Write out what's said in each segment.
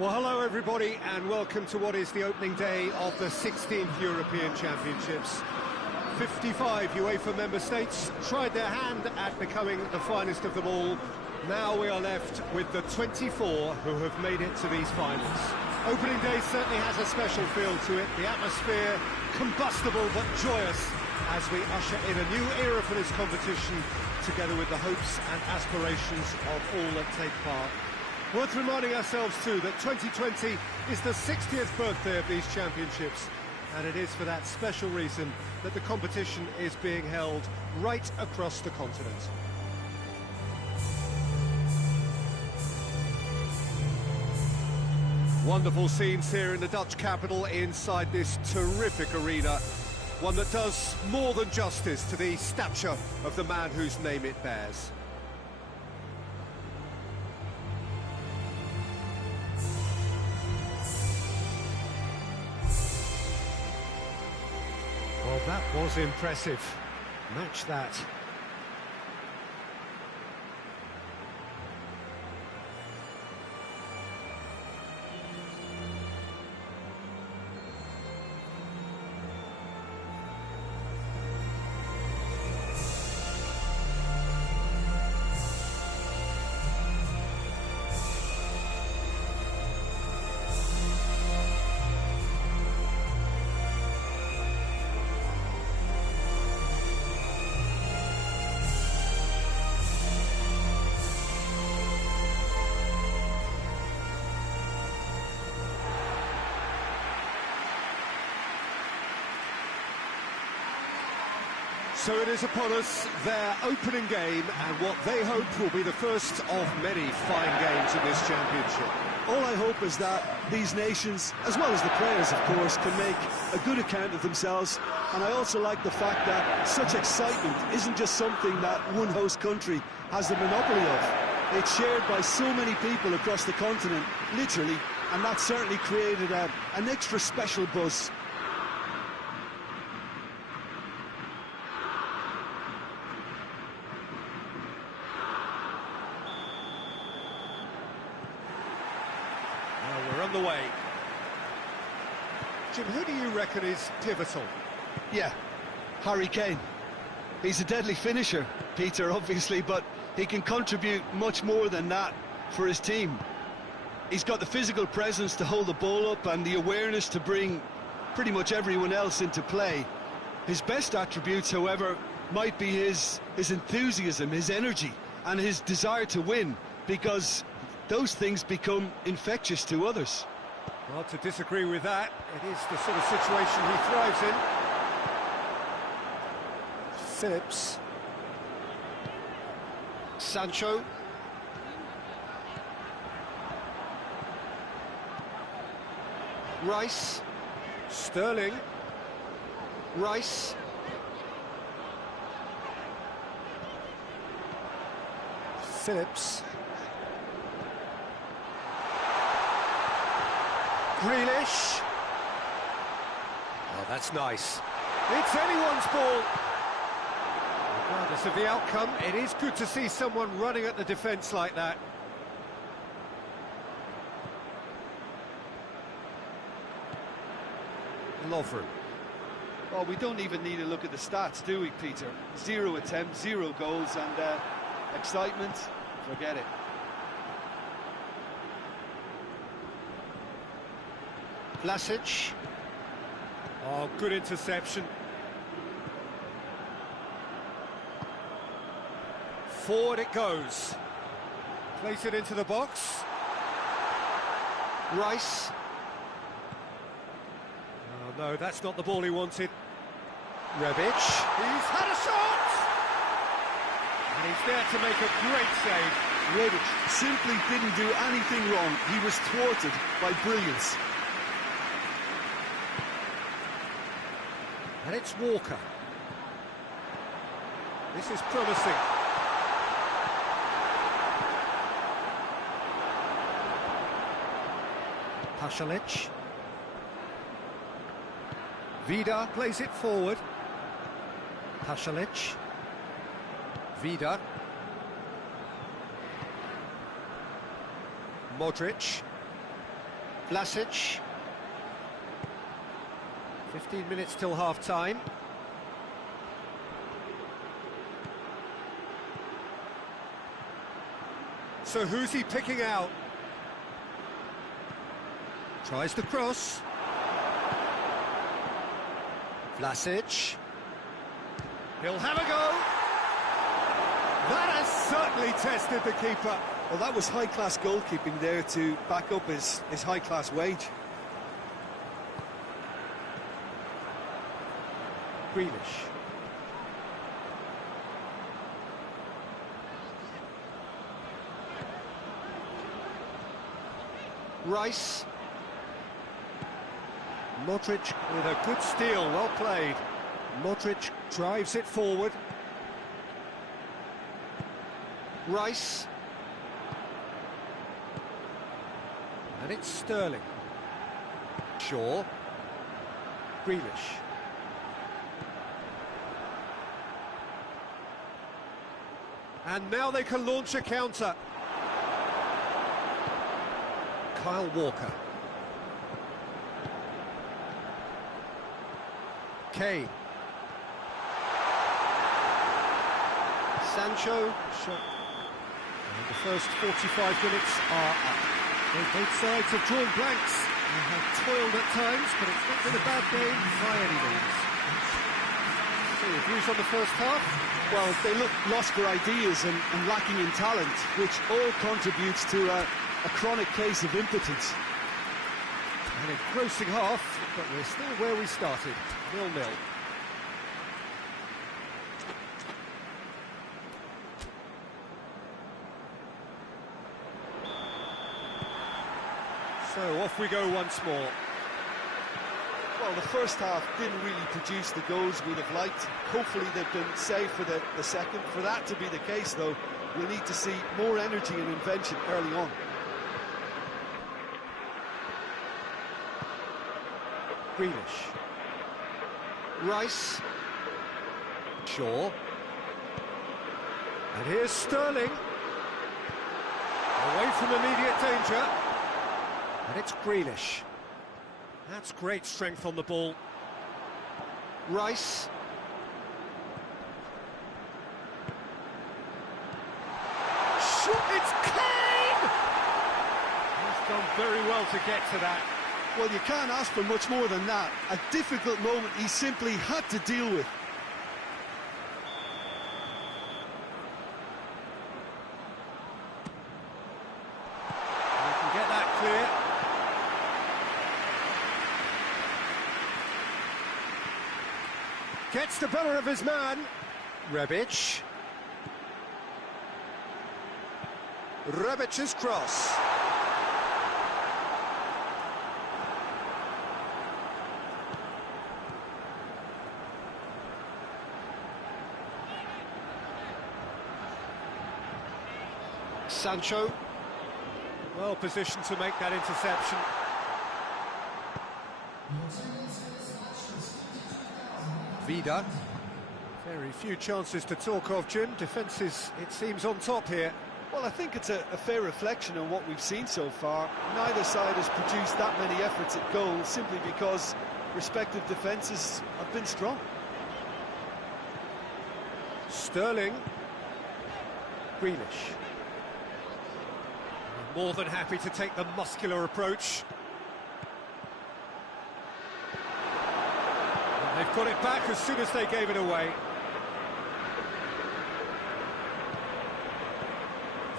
Well, hello everybody, and welcome to what is the opening day of the 16th European Championships. 55 UEFA member states tried their hand at becoming the finest of them all. Now we are left with the 24 who have made it to these finals. Opening day certainly has a special feel to it. The atmosphere combustible but joyous as we usher in a new era for this competition, together with the hopes and aspirations of all that take part. Worth reminding ourselves too that 2020 is the 60th birthday of these championships, and it is for that special reason that the competition is being held right across the continent. Wonderful scenes here in the Dutch capital inside this terrific arena, one that does more than justice to the stature of the man whose name it bears. Well, that was impressive. Match that. So it is upon us, their opening game, and what they hope will be the first of many fine games in this championship. All I hope is that these nations, as well as the players, of course, can make a good account of themselves. And I also like the fact that such excitement isn't just something that one host country has the monopoly of. It's shared by so many people across the continent, literally, and that certainly created an extra special buzz. We're on the way. Jim, who do you reckon is pivotal? Yeah, Harry Kane. He's a deadly finisher, Peter, obviously, but he can contribute much more than that for his team. He's got the physical presence to hold the ball up and the awareness to bring pretty much everyone else into play. His best attributes, however, might be his enthusiasm, his energy, and his desire to win, because those things become infectious to others. Hard to disagree with that. It is the sort of situation he thrives in. Phillips. Sancho. Rice. Sterling. Rice. Phillips. Grealish. Oh, that's nice. It's anyone's ball. Regardless of the outcome, it is good to see someone running at the defence like that. Lovren. Well, we don't even need to look at the stats, do we, Peter? 0 attempts, 0 goals, and excitement, forget it. Vlasic. Oh, good interception. Forward it goes. Place it into the box. Rice. Oh no, that's not the ball he wanted. Rebic. He's had a shot! And he's there to make a great save. Rebic simply didn't do anything wrong. He was thwarted by brilliance. And it's Walker. This is promising. Pasalic. Vida plays it forward. Pasalic. Vida. Modric. Vlasic. 15 minutes till half-time. So who's he picking out? Tries the cross. Vlasic. He'll have a go. That has certainly tested the keeper. Well, that was high-class goalkeeping there to back up his high-class wage. Grealish. Rice. Modric with a good steal, well played. Modric drives it forward. Rice. And it's Sterling. Shaw. Grealish. And now they can launch a counter. Kyle Walker. Kane. Sancho. Shot. And the first 45 minutes are up. Both sides have drawn blanks and have toiled at times, but it's not been a bad game by any means. So your views on the first half? Well, they look lost for ideas and lacking in talent, which all contributes to a chronic case of impotence. An engrossing half, but we're still where we started, 0-0. So off we go once more. Well, the first half didn't really produce the goals we'd have liked. Hopefully they've been saved for the second. For that to be the case, though, we'll need to see more energy and invention early on. Grealish. Rice. Shaw. And here's Sterling. Away from immediate danger. And it's Grealish. That's great strength on the ball. Rice. It's Kane! He's done very well to get to that. Well, you can't ask for much more than that. A difficult moment he simply had to deal with. He can get that clear. Gets the better of his man. Rebic. Rebic's cross. Sancho. Well positioned to make that interception. Vida. Very few chances to talk of, Jim. Defence is, it seems, on top here. Well, I think it's a fair reflection on what we've seen so far. Neither side has produced that many efforts at goal simply because respective defences have been strong. Sterling. Grealish. More than happy to take the muscular approach. And they've got it back as soon as they gave it away.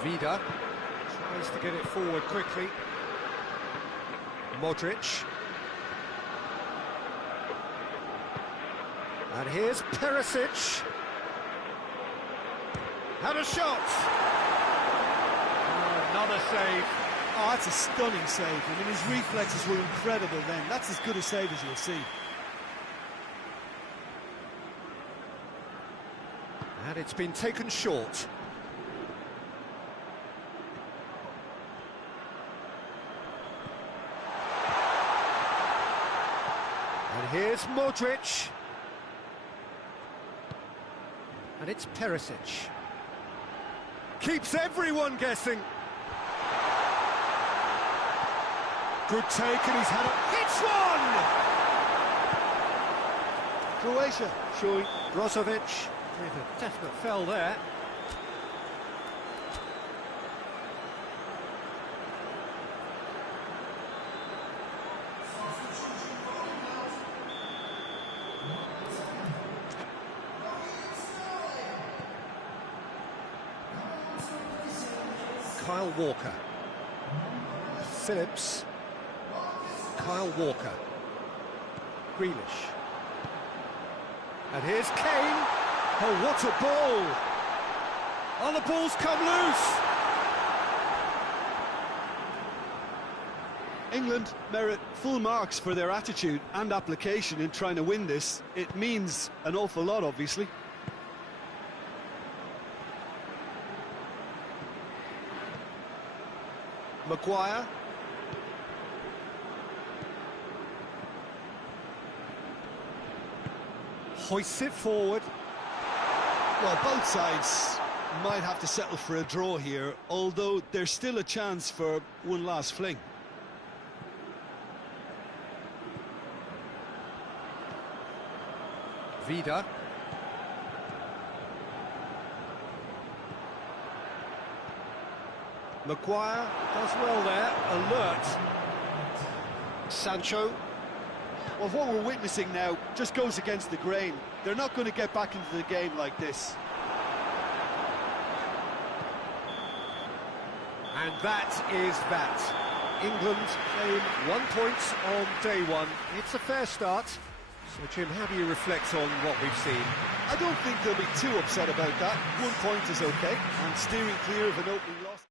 Vida tries to get it forward quickly. Modric. And here's Perisic. Had a shot. Another save. Oh, that's a stunning save. I mean, his reflexes were incredible then. That's as good a save as you'll see. And it's been taken short. And here's Modric. And it's Perisic. Keeps everyone guessing. Good take, and he's had a... Hits one! Croatia showing... Brozovic with a definite fell there. Kyle Walker. Phillips. Kyle Walker. Grealish. And here's Kane. Oh, what a ball! Oh, the ball's come loose! England merit full marks for their attitude and application in trying to win this. It means an awful lot, obviously. Maguire. Hoists it forward. Well, both sides might have to settle for a draw here, although there's still a chance for one last fling. Vida. Maguire does well there, alert. Sancho. Well, what we're witnessing now just goes against the grain. They're not going to get back into the game like this. And that is that. England claim 1 point on day one. It's a fair start. So, Jim, how do you reflect on what we've seen? I don't think they'll be too upset about that. 1 point is okay, and steering clear of an opening loss.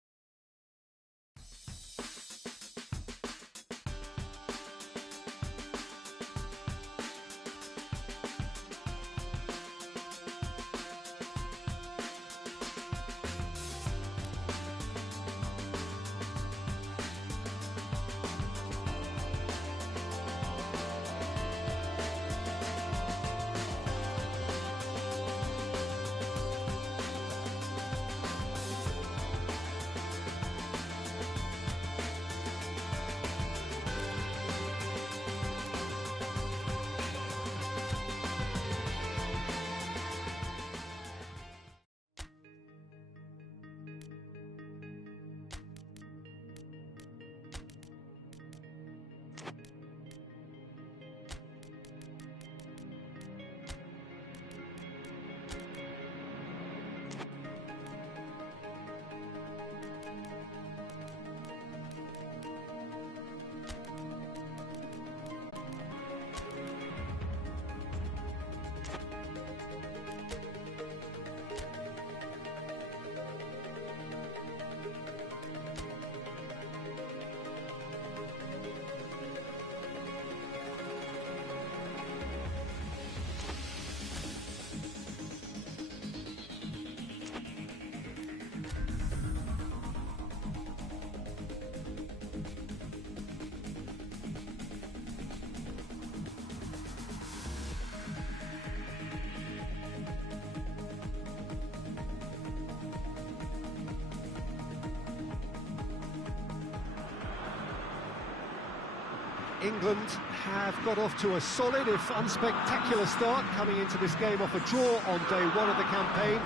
England have got off to a solid, if unspectacular start, coming into this game off a draw on day one of the campaign.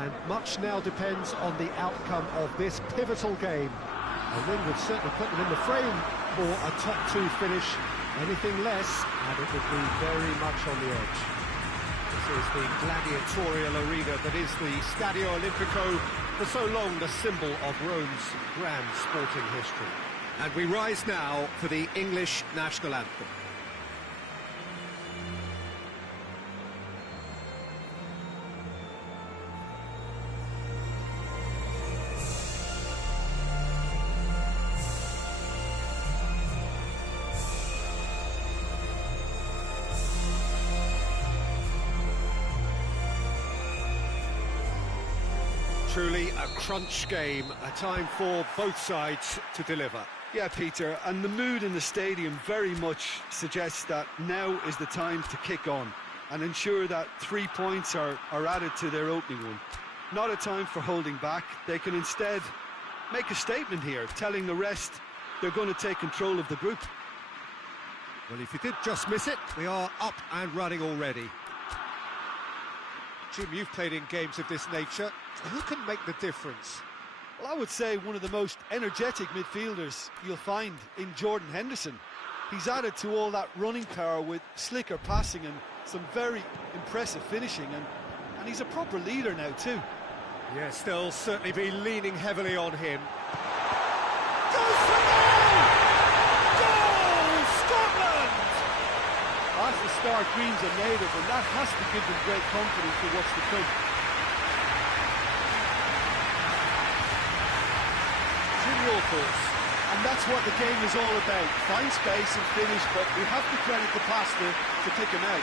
And much now depends on the outcome of this pivotal game. A win would certainly put them in the frame for a top two finish. Anything less, and it would be very much on the edge. This is the gladiatorial arena that is the Stadio Olimpico, for so long the symbol of Rome's grand sporting history. And we rise now for the English national anthem. Truly a crunch game, a time for both sides to deliver. Yeah, Peter, and the mood in the stadium very much suggests that now is the time to kick on and ensure that 3 points are added to their opening one. Not a time for holding back. They can instead make a statement here, telling the rest they're going to take control of the group. Well, if you did just miss it, we are up and running already. Jim, you've played in games of this nature. Who can make the difference? Well, I would say one of the most energetic midfielders you'll find in Jordan Henderson. He's added to all that running power with slicker passing and some very impressive finishing, and he's a proper leader now too. Yes, they'll certainly be leaning heavily on him. Goes for goal! Goal! Scotland! That's the start dreams are made of, and that has to give them great confidence for what's to come. Jim, your thoughts? And that's what the game is all about. Find space and finish, but we have to credit the passer for kicking out.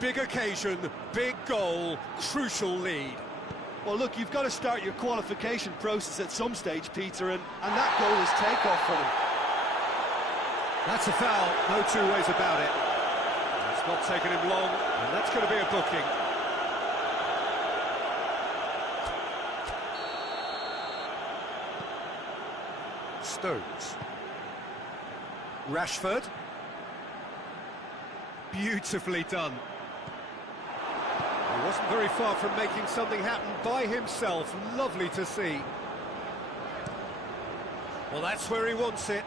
Big occasion, big goal, crucial lead. Well, look, you've got to start your qualification process at some stage, Peter, and that goal is takeoff for them. That's a foul, no two ways about it. It's not taken him long, and that's going to be a booking. Stones. Rashford. Beautifully done. He wasn't very far from making something happen by himself. Lovely to see. Well, that's where he wants it.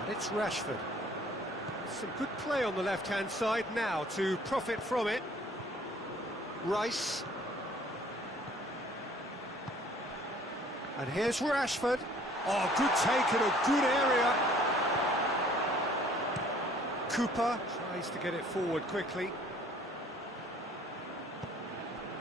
And it's Rashford. Some good play on the left-hand side now to profit from it. Rice. And here's Rashford. Oh, good take in a good area. Cooper tries to get it forward quickly.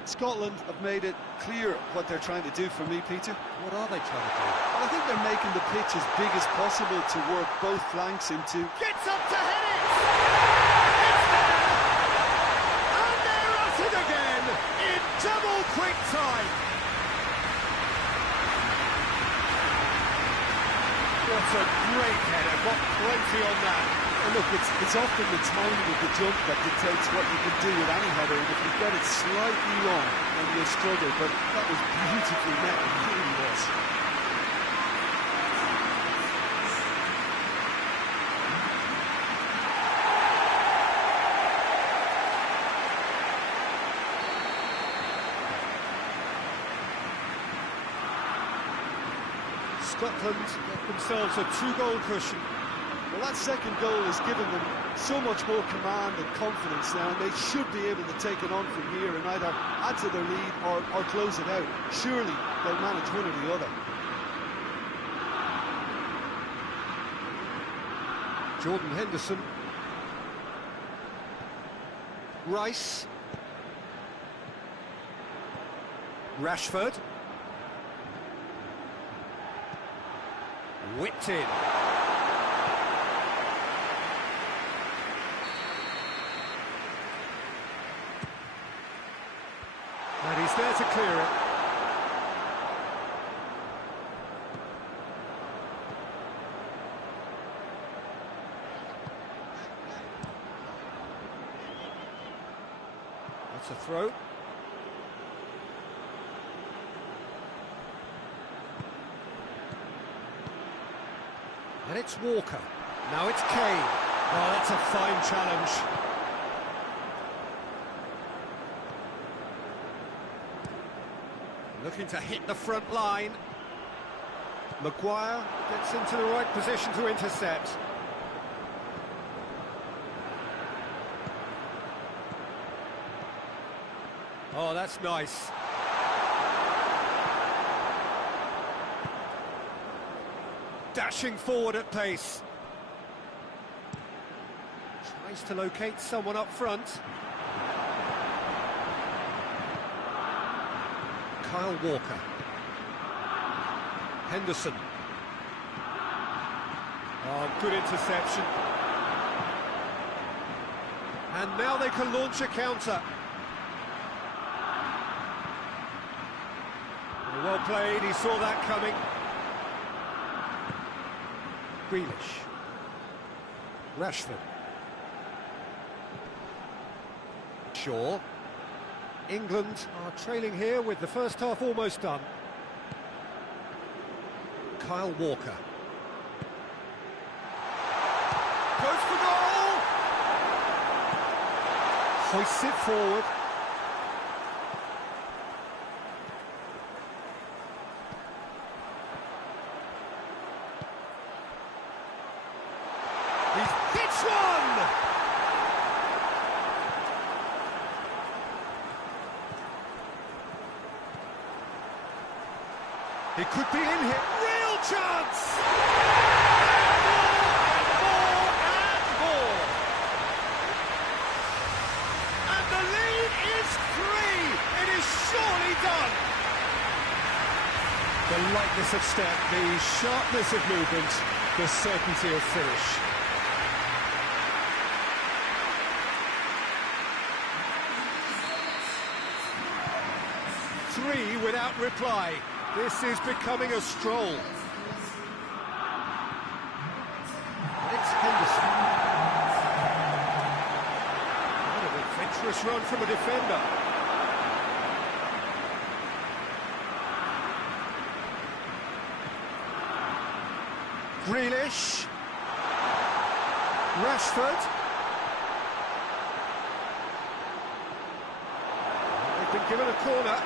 Scotland have made it clear what they're trying to do for me, Peter. What are they trying to do? Well, I think they're making the pitch as big as possible to work both flanks into. Gets up to head it! It's there! And they're at it again in double quick time. What a great header, got plenty on that. And look, it's often the timing of the jump that dictates what you can do with any header, and if you get it slightly wrong, then you'll struggle, but that was beautifully met, it really was. Scotland get themselves a two-goal cushion. Well, that second goal has given them so much more command and confidence now, and they should be able to take it on from here and either add to their lead or close it out. Surely they'll manage one or the other. Jordan Henderson. Rice. Rashford. Whipped in. And he's there to clear it. That's a throw. And it's Walker. Now it's Kane. Oh, that's a fine challenge. Looking to hit the front line. Maguire gets into the right position to intercept. Oh, that's nice. Dashing forward at pace. chance to locate someone up front. Kyle Walker. Henderson. Oh, good interception. And now they can launch a counter. Well played, he saw that coming. Grealish. Rashford. Shaw. England are trailing here with the first half almost done. Kyle Walker. Goes for goal! Hoists it forward. He's hits one! He could be in here. Real chance! And more! And the lead is 3! It is surely done! The lightness of step, the sharpness of movement, the certainty of finish. Three without reply. This is becoming a stroll. It's Henderson. What an adventurous run from a defender. Grealish. Rashford. They've been given a corner.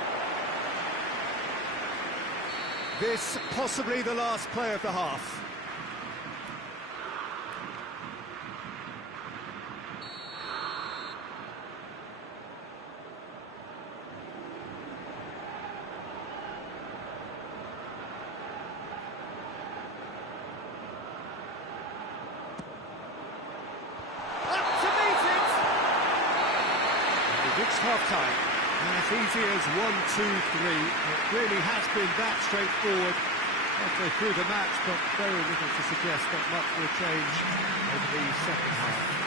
This possibly the last play of the half. Up to meet it! We've reached half-time. As easy as 1, 2, 3. It really has been that straightforward halfway through the match, but very little to suggest that much will change over the second half.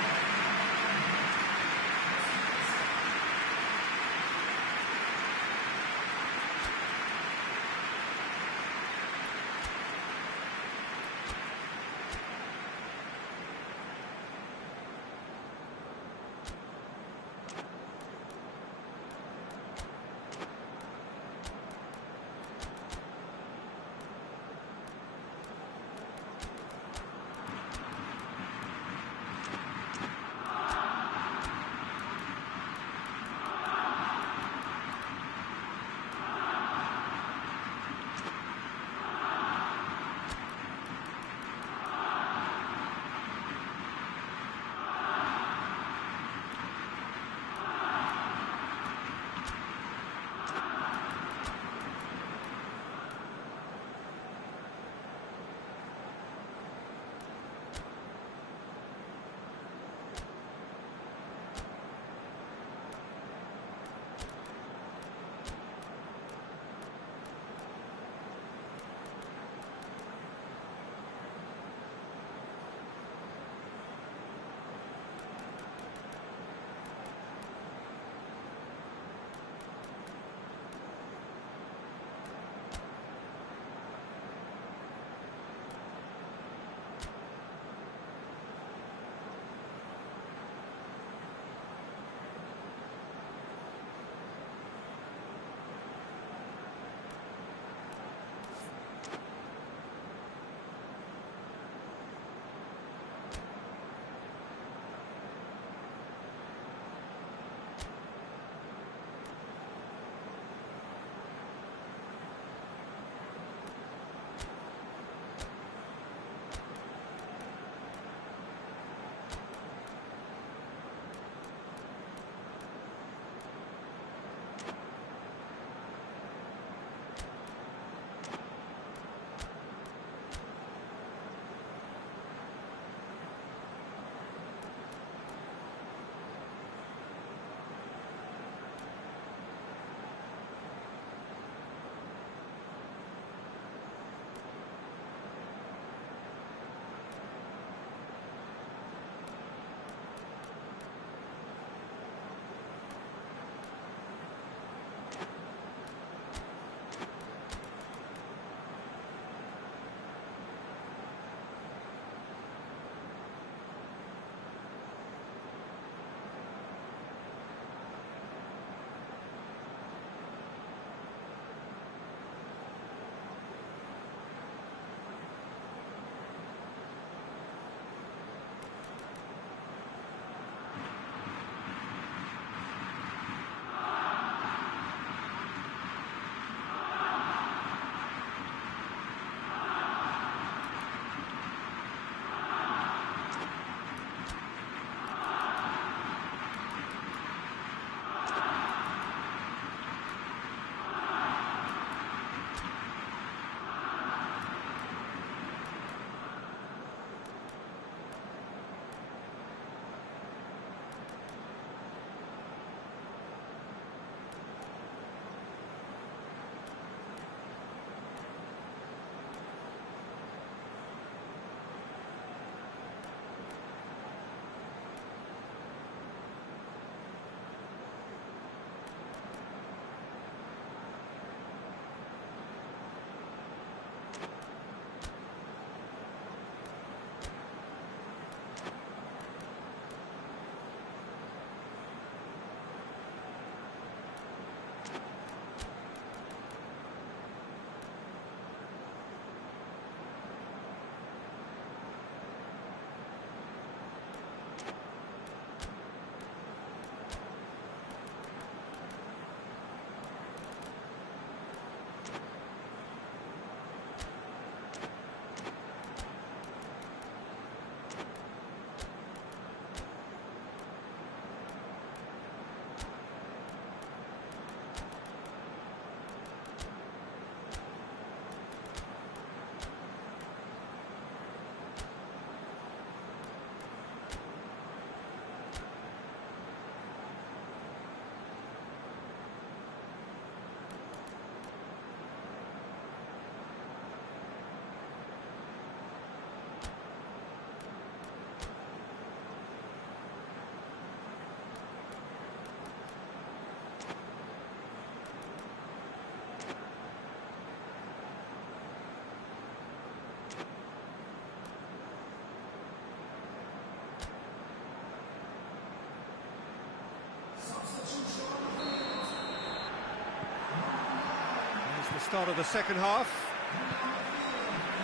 start of the second half.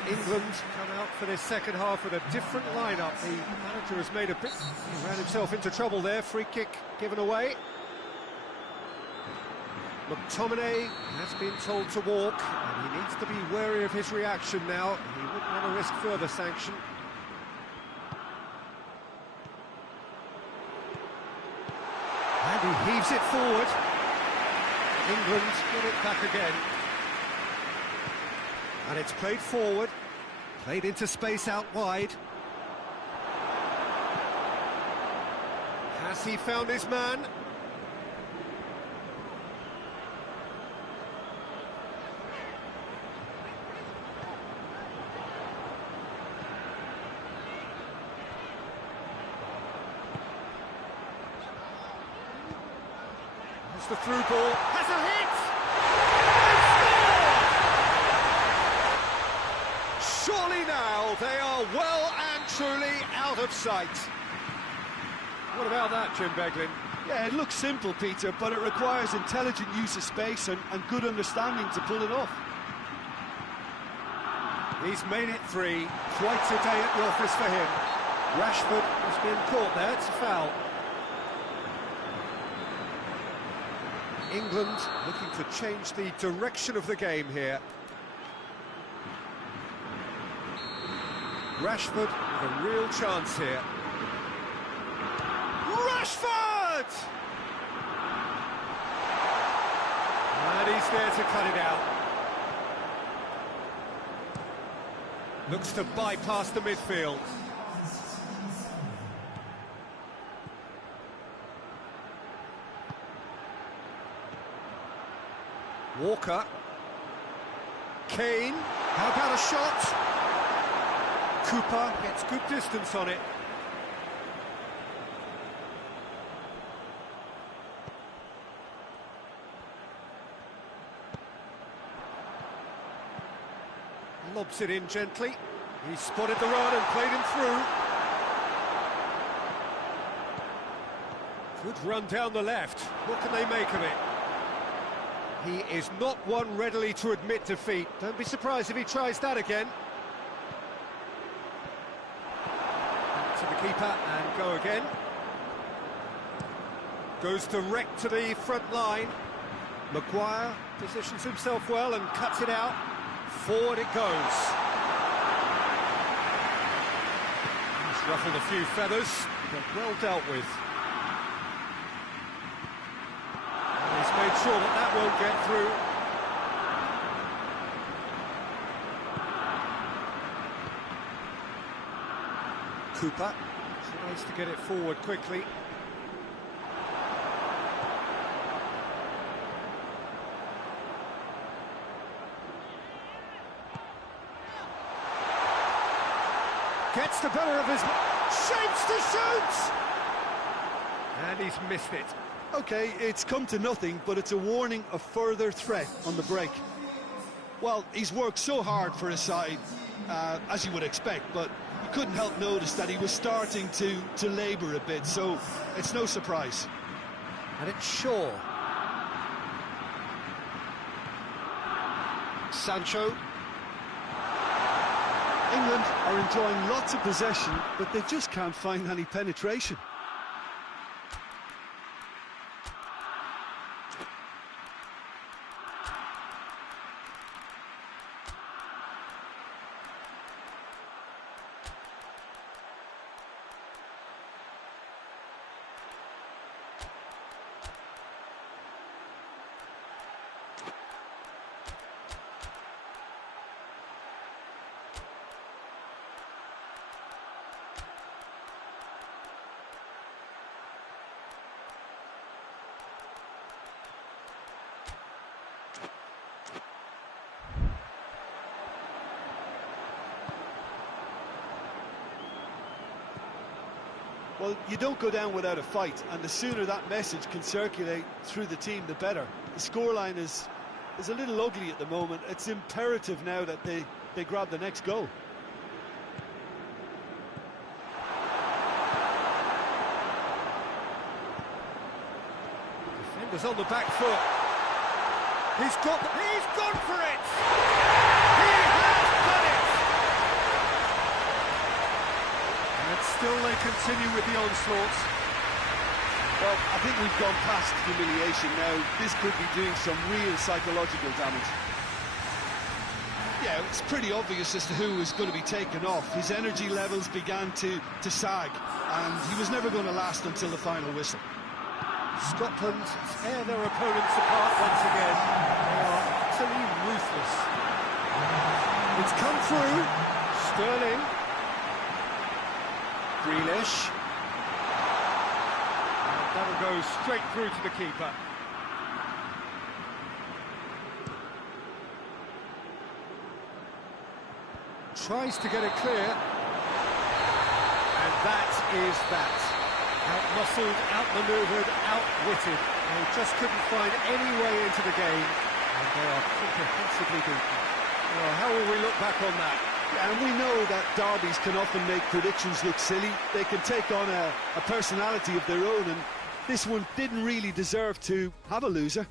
England come out for this second half with a different lineup. The manager has made a bit... He ran himself into trouble there. Free kick given away. McTominay has been told to walk, and he needs to be wary of his reaction now. He wouldn't want to risk further sanction. And he heaves it forward. England get it back again. And it's played forward, played into space out wide. Has he found his man? There's the through ball, has a hit! Surely now they are well and truly out of sight. What about that, Jim Beglin? Yeah, it looks simple, Peter, but it requires intelligent use of space and good understanding to pull it off. He's made it three. Quite a day at the office for him. Rashford has been caught there. It's a foul. England looking to change the direction of the game here. Rashford with a real chance here. Rashford! And he's there to cut it out. Looks to bypass the midfield. Walker. Kane. How about a shot? Cooper gets good distance on it. Lobs it in gently. He spotted the run and played him through. Good run down the left. What can they make of it? He is not one readily to admit defeat. Don't be surprised if he tries that again. To the keeper and go again. Goes direct to the front line. Maguire positions himself well and cuts it out. Forward it goes. He's ruffled a few feathers, but well dealt with. And he's made sure that that won't get through. Cooper tries to get it forward quickly. Gets the better of his... shapes to shoot! And he's missed it. OK, it's come to nothing, but it's a warning of further threat on the break. Well, he's worked so hard for his side, as you would expect, but you couldn't help notice that he was starting to labour a bit, so it's no surprise. And it's Shaw. Sancho. England are enjoying lots of possession, but they just can't find any penetration. Well, you don't go down without a fight, and the sooner that message can circulate through the team, the better. The scoreline is a little ugly at the moment. It's imperative now that they grab the next goal. Defenders on the back foot. He's gone for it! He has done it! And still they continue with the onslaughts. Well, I think we've gone past humiliation now. This could be doing some real psychological damage. Yeah, it's pretty obvious as to who was going to be taken off. His energy levels began to sag, and he was never going to last until the final whistle. Scotland tear their opponents apart once again. They are utterly ruthless. It's come through. Sterling. Grealish. And that'll go straight through to the keeper. Tries to get it clear. And that is that. Out-muscled, out-manoeuvred, outwitted. They just couldn't find any way into the game, and they are comprehensively beaten. Well, how will we look back on that? And we know that derbies can often make predictions look silly. They can take on a personality of their own, and this one didn't really deserve to have a loser.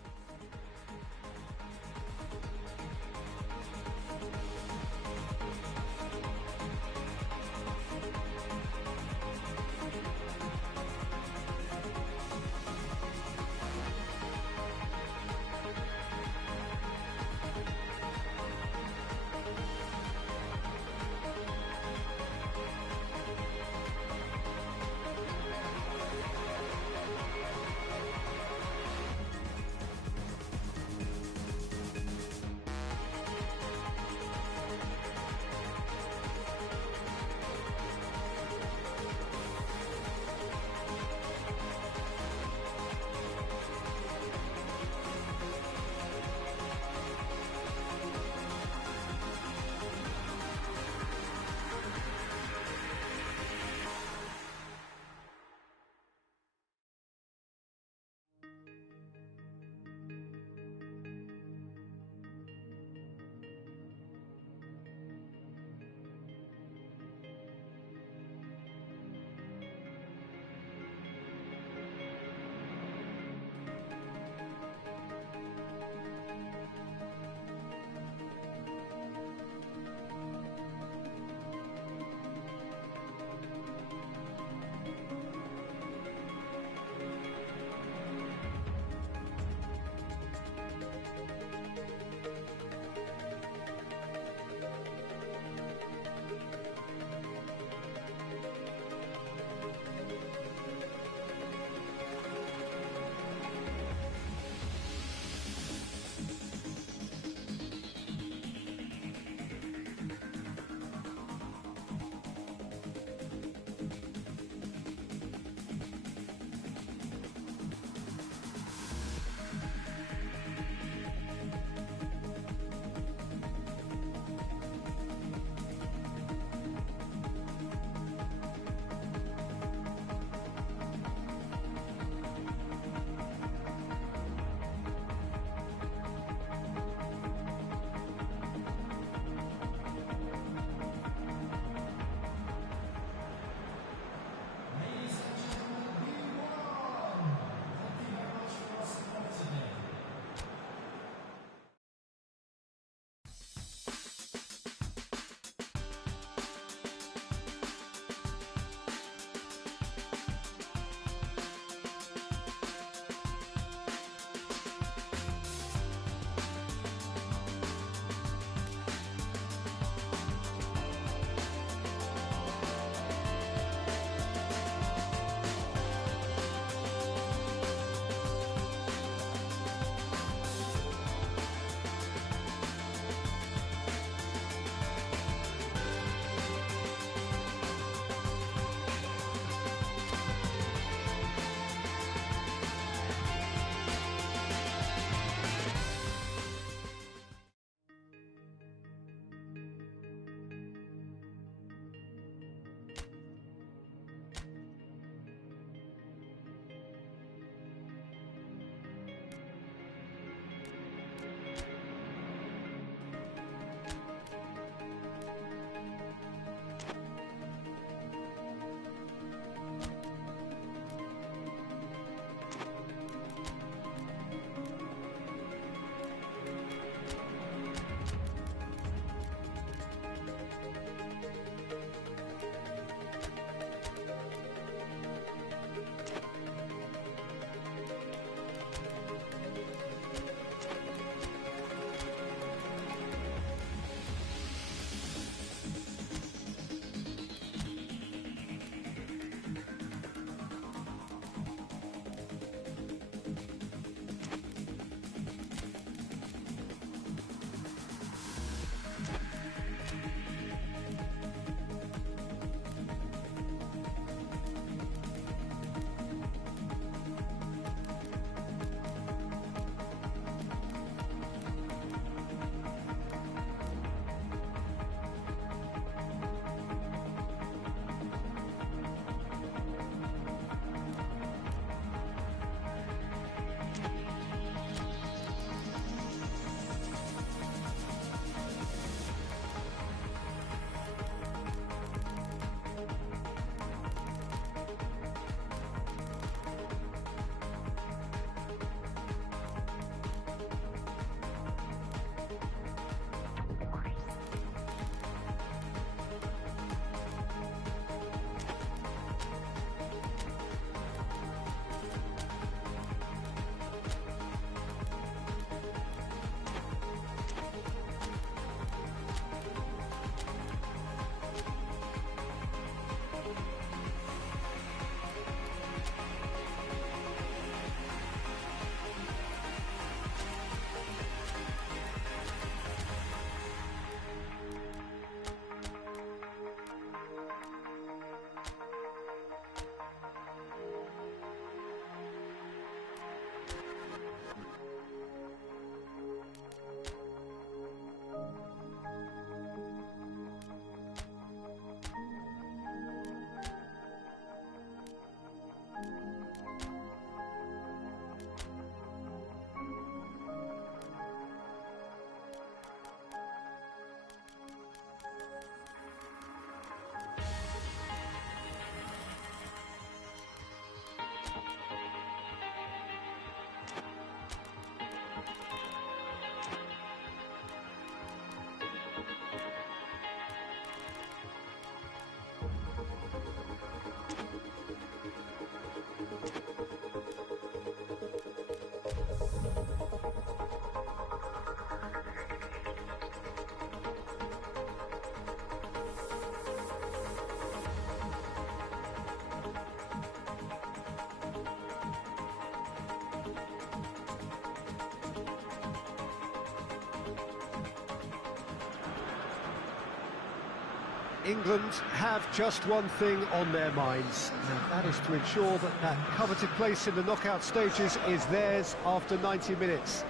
England have just one thing on their minds, and that is to ensure that that coveted place in the knockout stages is theirs after 90 minutes.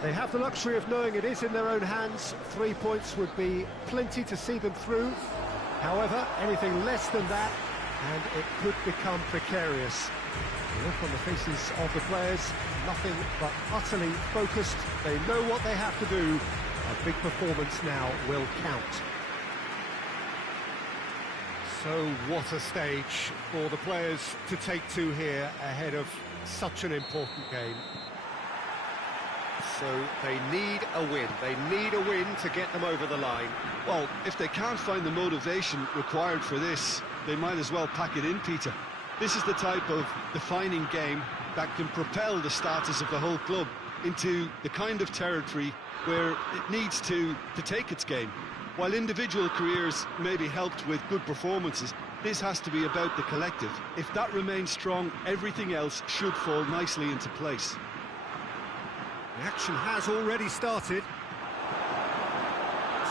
They have the luxury of knowing it is in their own hands. 3 points would be plenty to see them through. However, anything less than that, and it could become precarious. The look on the faces of the players, nothing but utterly focused. They know what they have to do. A big performance now will count. So what a stage for the players to take to here ahead of such an important game. So they need a win. They need a win to get them over the line. Well, if they can't find the motivation required for this, they might as well pack it in, Peter. This is the type of defining game that can propel the status of the whole club into the kind of territory where it needs to take its game. While individual careers may be helped with good performances, this has to be about the collective. If that remains strong, everything else should fall nicely into place. The action has already started.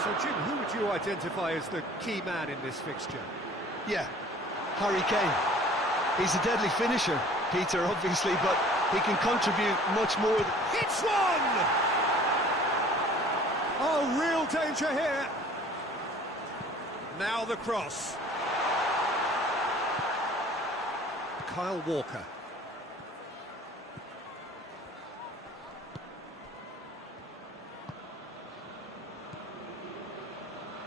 So, Jim, who would you identify as the key man in this fixture? Yeah, Harry Kane. He's a deadly finisher, Peter, obviously, but he can contribute much more. Hits one! Oh, real danger here. Now the cross. Kyle Walker.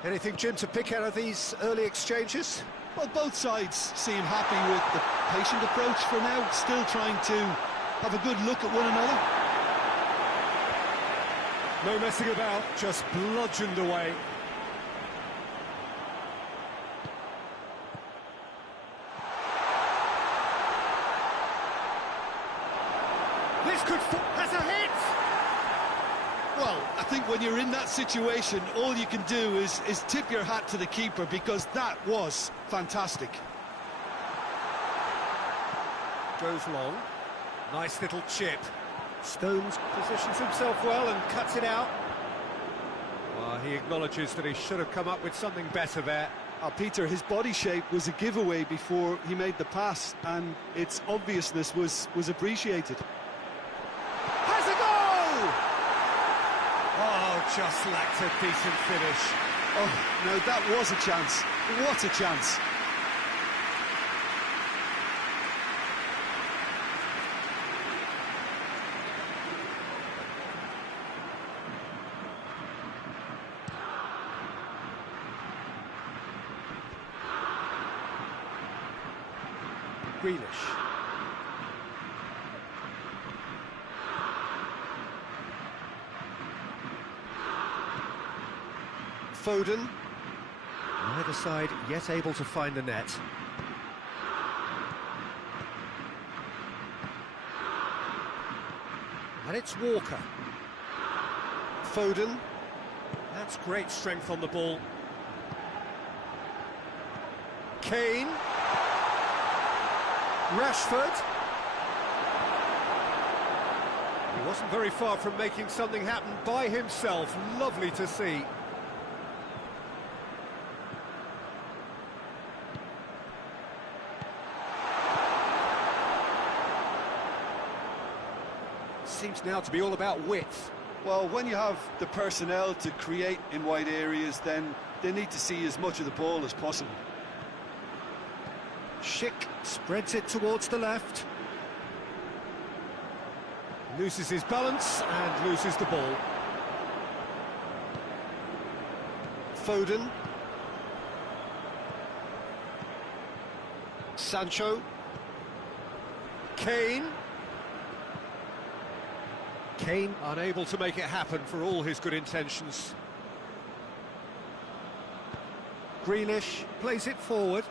Anything, Jim, to pick out of these early exchanges? Well, both sides seem happy with the patient approach for now, still trying to have a good look at one another. No messing about, just bludgeoned away. This has a hit! Well, I think when you're in that situation, all you can do is tip your hat to the keeper, because that was fantastic. Goes long. Nice little chip. Stones positions himself well and cuts it out. Well, he acknowledges that he should have come up with something better there. Peter, his body shape was a giveaway before he made the pass, and its obviousness was appreciated. Has a goal! Oh, just lacked a decent finish. Oh, no, that was a chance. What a chance. Grealish. Foden. Neither side yet able to find the net. And it's Walker. Foden. That's great strength on the ball. Kane. Rashford. He wasn't very far from making something happen by himself. Lovely to see. Seems now to be all about width. Well, when you have the personnel to create in wide areas, then they need to see as much of the ball as possible. Schick spreads it towards the left. Loses his balance and loses the ball. Foden. Sancho. Kane. Kane unable to make it happen for all his good intentions. Grealish plays it forward.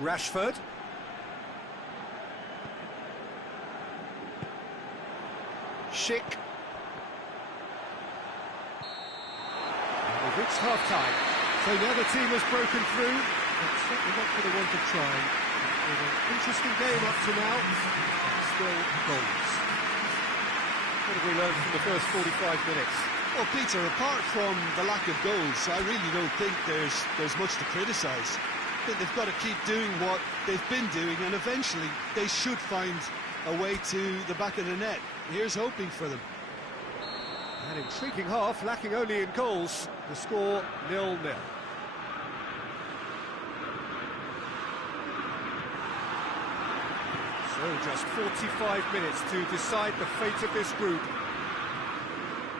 Rashford. Schick. We've reached half-time. So now the team has broken through, but certainly not for the want of trying. It's been an interesting game up to now, and still goals. What have we learned from the first 45 minutes? Well, Peter, apart from the lack of goals, I really don't think there's much to criticise. I think they've got to keep doing what they've been doing, and eventually they should find a way to the back of the net. Here's hoping for them. An intriguing half, lacking only in goals. The score 0-0. So just 45 minutes to decide the fate of this group.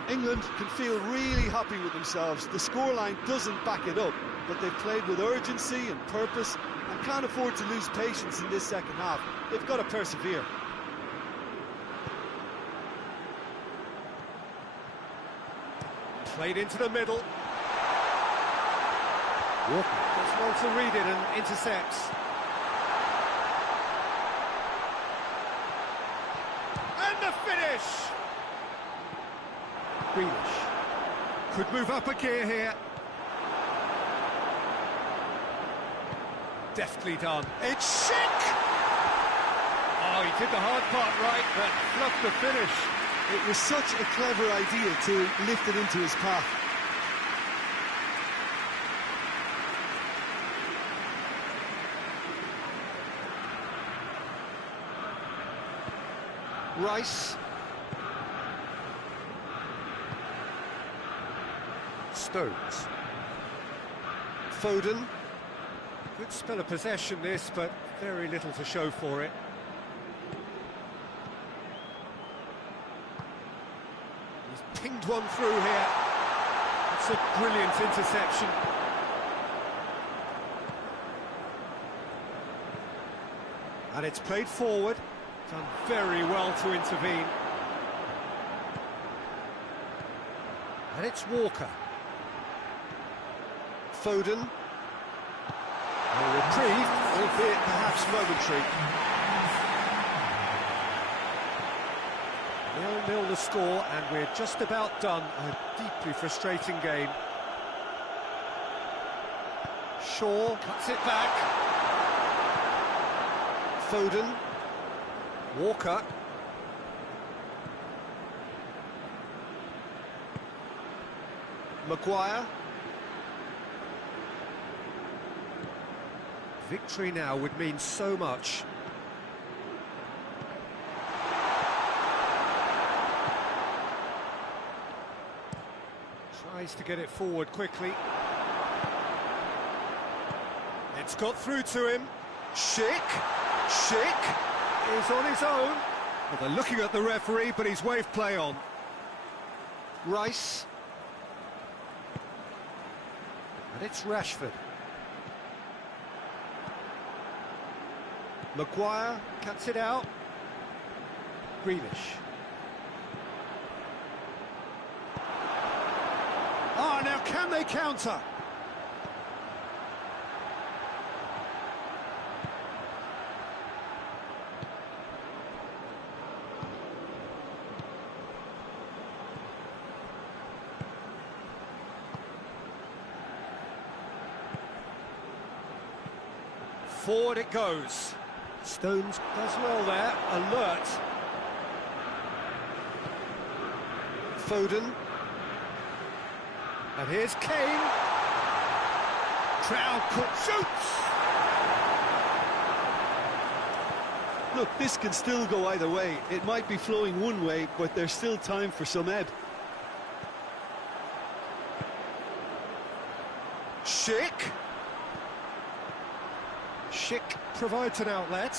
England can feel really happy with themselves. The scoreline doesn't back it up, but they've played with urgency and purpose and can't afford to lose patience in this second half. They've got to persevere. Played into the middle. Walker does well to read it and intercepts. And the finish! Grealish could move up a gear here. Deftly done. It's Schick! Oh, he did the hard part right, but fluffed the finish. It was such a clever idea to lift it into his path. Rice. Stones. Foden. Good spell of possession this, but very little to show for it. He's pinged one through here. It's a brilliant interception. And it's played forward. Done very well to intervene. And it's Walker. Foden. A reprieve, albeit perhaps momentary. 0-0 the score, and we're just about done. A deeply frustrating game. Shaw cuts it back. Foden. Walker. Maguire. Victory now would mean so much. Tries to get it forward quickly. It's got through to him. Schick is on his own. Well, they're looking at the referee, but he's waved play on. Rice. And it's Rashford. Maguire cuts it out. Grealish. Ah, now can they counter? Forward it goes. Stones does well there, alert. Foden. And here's Kane. Crowd shoots! Look, this can still go either way. It might be flowing one way, but there's still time for some ebb. Schick provides an outlet.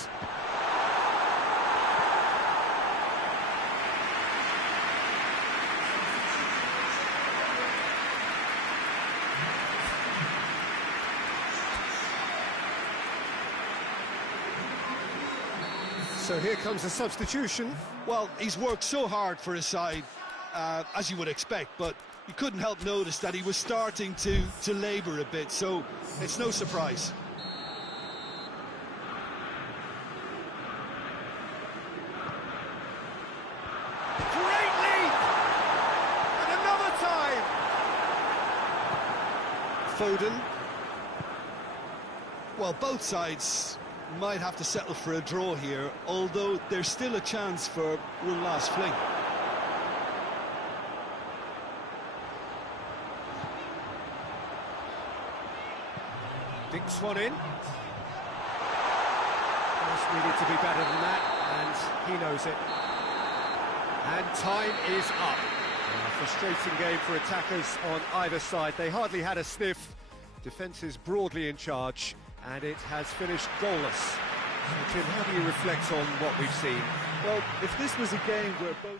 So here comes a substitution. Well, he's worked so hard for his side, as you would expect, but you couldn't help notice that he was starting to labour a bit, so it's no surprise. Great lead! And another time! Foden. Well, both sides might have to settle for a draw here, although there's still a chance for one last fling. Knocks one in. Just needed to be better than that, and he knows it. And time is up. A frustrating game for attackers on either side. They hardly had a sniff. Defence is broadly in charge, and it has finished goalless. So, Tim, how do you reflect on what we've seen? Well, if this was a game where both...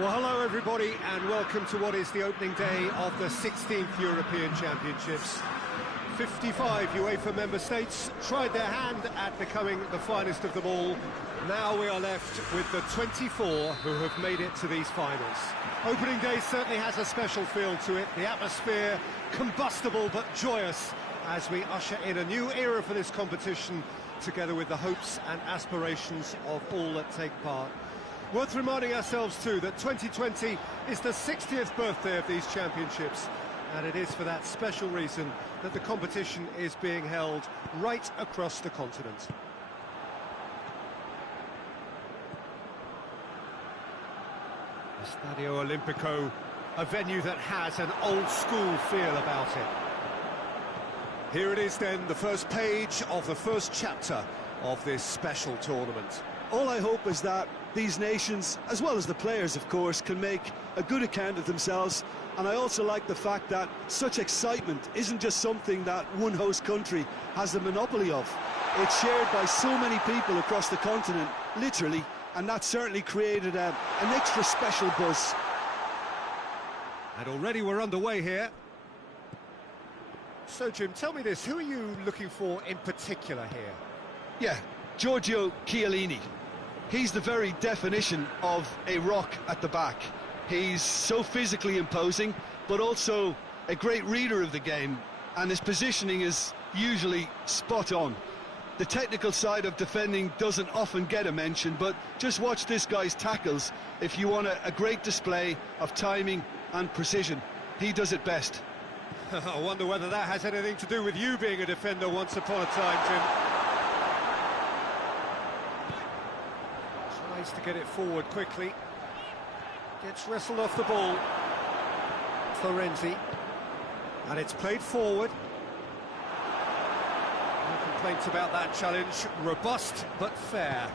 Well, hello everybody, and welcome to what is the opening day of the 16th European Championships. 55 UEFA member states tried their hand at becoming the finest of them all. Now we are left with the 24 who have made it to these finals. Opening day certainly has a special feel to it. The atmosphere combustible but joyous as we usher in a new era for this competition, together with the hopes and aspirations of all that take part. Worth reminding ourselves too that 2020 is the 60th birthday of these championships, and it is for that special reason that the competition is being held right across the continent. Estadio Olimpico, a venue that has an old-school feel about it. Here it is then, the first page of the first chapter of this special tournament. All I hope is that these nations, as well as the players of course, can make a good account of themselves. And I also like the fact that such excitement isn't just something that one host country has the monopoly of. It's shared by so many people across the continent, literally, and that certainly created an extra special buzz. And already we're underway here. So Jim, tell me this, who are you looking for in particular here? Yeah, Giorgio Chiellini. He's the very definition of a rock at the back. He's so physically imposing, but also a great reader of the game, and his positioning is usually spot on. The technical side of defending doesn't often get a mention, but just watch this guy's tackles if you want a great display of timing and precision. He does it best. I wonder whether that has anything to do with you being a defender once upon a time, Jim. Tries to get it forward quickly. Gets wrestled off the ball. Florenzi. And it's played forward. No complaints about that challenge. Robust but fair.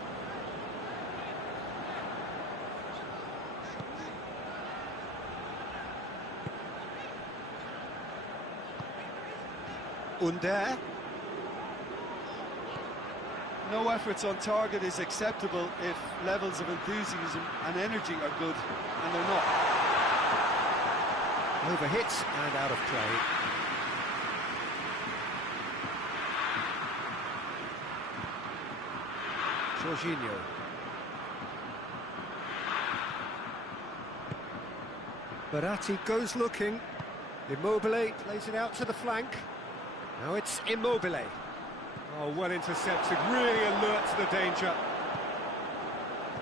Under. No efforts on target is acceptable if levels of enthusiasm and energy are good, and they're not. Overhit and out of play. Jorginho. Verratti goes looking. Immobile plays it out to the flank. Now it's Immobile. Oh, well intercepted, really alert to the danger.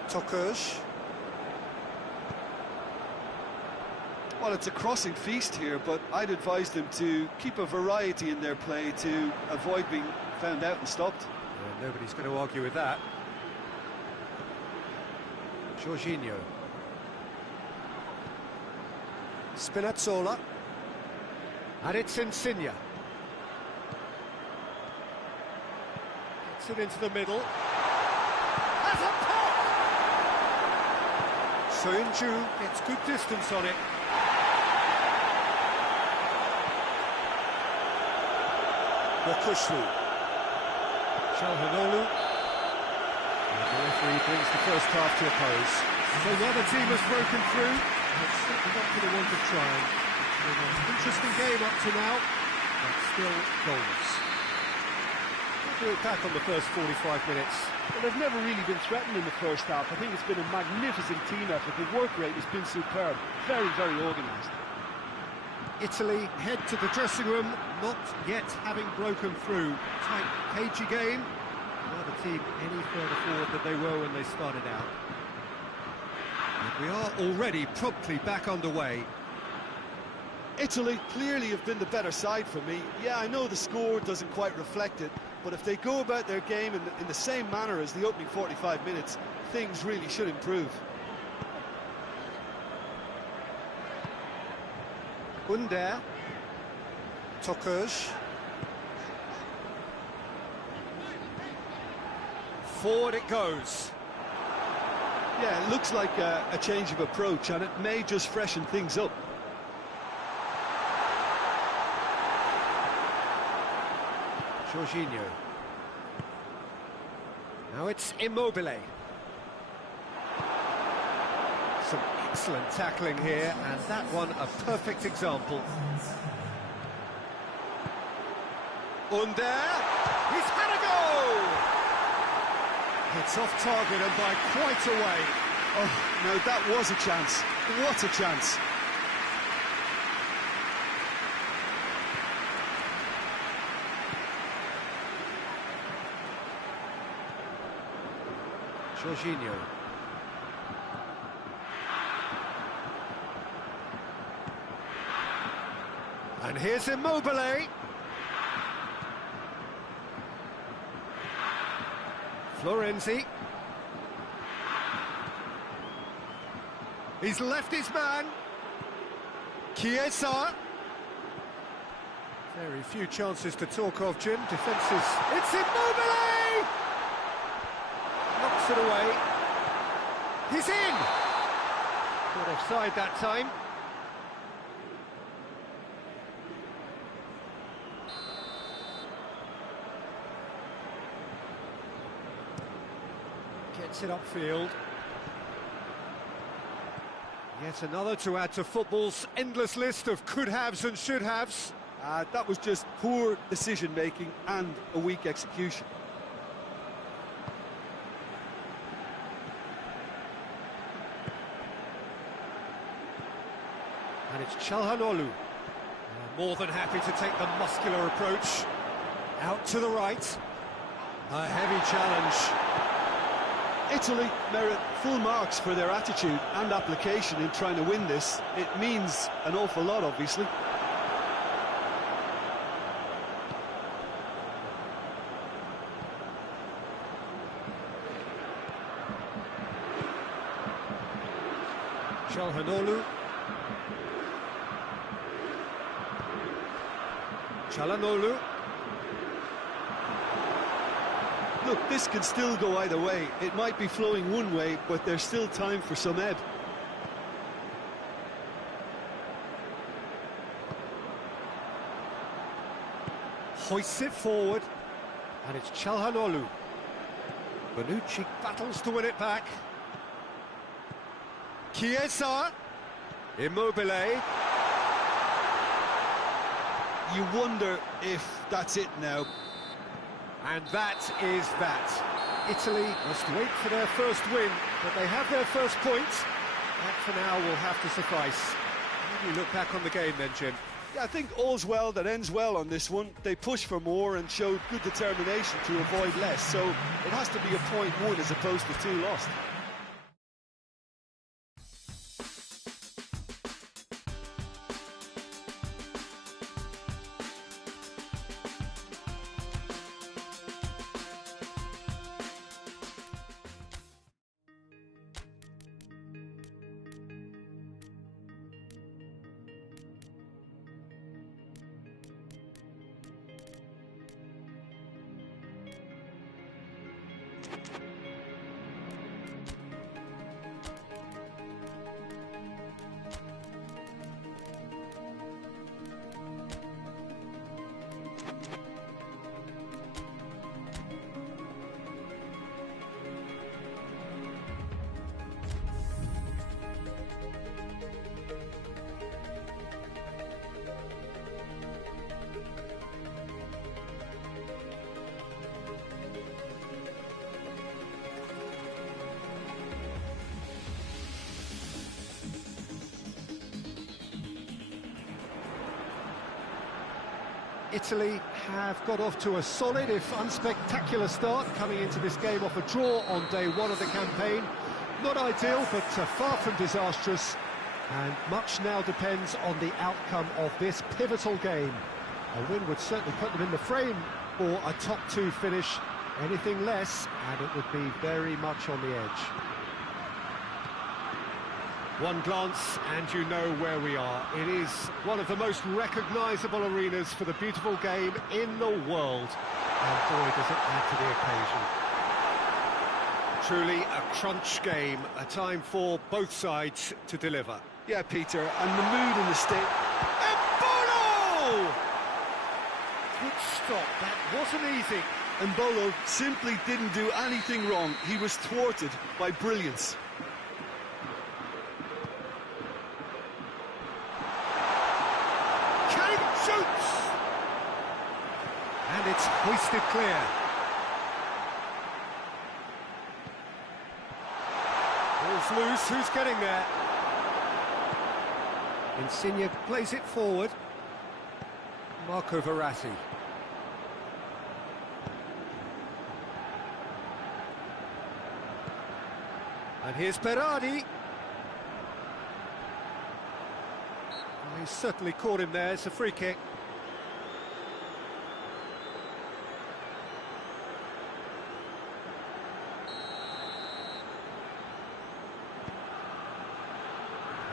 Tokush. Well, it's a crossing feast here, but I'd advise them to keep a variety in their play to avoid being found out and stopped. Yeah, nobody's going to argue with that. Jorginho. Spinazzola. And it's Insigne. Gets it into the middle. Has a pop! Soyuncu gets good distance on it. Bokushlu. Çalhanoğlu. The referee brings the first half to a close. So the other team has broken through. It's certainly not for the want of trying. It's been an interesting game up to now, but still goalless. What do we look back on the first 45 minutes? Well, they've never really been threatened in the first half. I think it's been a magnificent team effort. The work rate has been superb. Very, very organised. Italy head to the dressing room, not yet having broken through. Tight, cagey game. Neither team any further forward than they were when they started out. And we are already promptly back underway. Italy clearly have been the better side for me. Yeah, I know the score doesn't quite reflect it, but if they go about their game in the same manner as the opening 45 minutes, things really should improve. Under. Tokush. Forward it goes. Yeah, it looks like a change of approach, and it may just freshen things up. Jorginho. Now it's Immobile. Some excellent tackling here, and that one a perfect example. Under. He's had a go! It's off target and by quite a way. Oh, no, that was a chance. What a chance. Jorginho. And here's Immobile. Florenzi. He's left his man. Chiesa. Very few chances to talk of, Jim. Defences. It's Immobile! Knocks it away. He's in! Caught offside that time. Gets it upfield. Yet another to add to football's endless list of could-haves and should-haves. That was just poor decision-making and a weak execution. And it's Çalhanoğlu. More than happy to take the muscular approach. Out to the right. A heavy challenge. Italy merit full marks for their attitude and application in trying to win this. It means an awful lot, obviously. Çalhanoğlu. Çalhanoğlu. Look, this can still go either way. It might be flowing one way, but there's still time for some ebb. Hoists it forward. And it's Çalhanoğlu. Bonucci battles to win it back. Chiesa. Immobile. You wonder if that's it now. And that is that. Italy must wait for their first win, but they have their first point. That for now will have to suffice. How do you look back on the game then, Jim? Yeah, I think all's well that ends well on this one. They pushed for more and showed good determination to avoid less, so it has to be a point won as opposed to 2 lost. Italy have got off to a solid, if unspectacular start, coming into this game off a draw on day one of the campaign. Not ideal, but far from disastrous, and much now depends on the outcome of this pivotal game. A win would certainly put them in the frame for a top 2 finish. Anything less, and it would be very much on the edge. One glance and you know where we are. It is one of the most recognisable arenas for the beautiful game in the world. And boy, does it add to the occasion. Truly a crunch game, a time for both sides to deliver. Yeah, Peter, and the mood and the state... Embolo! Good stop, that wasn't easy. Embolo simply didn't do anything wrong. He was thwarted by brilliance. Shoots! And it's hoisted clear. Ball's loose, who's getting there? Insigne plays it forward. Marco Verratti. And here's Berardi. He's certainly caught him there, it's a free kick.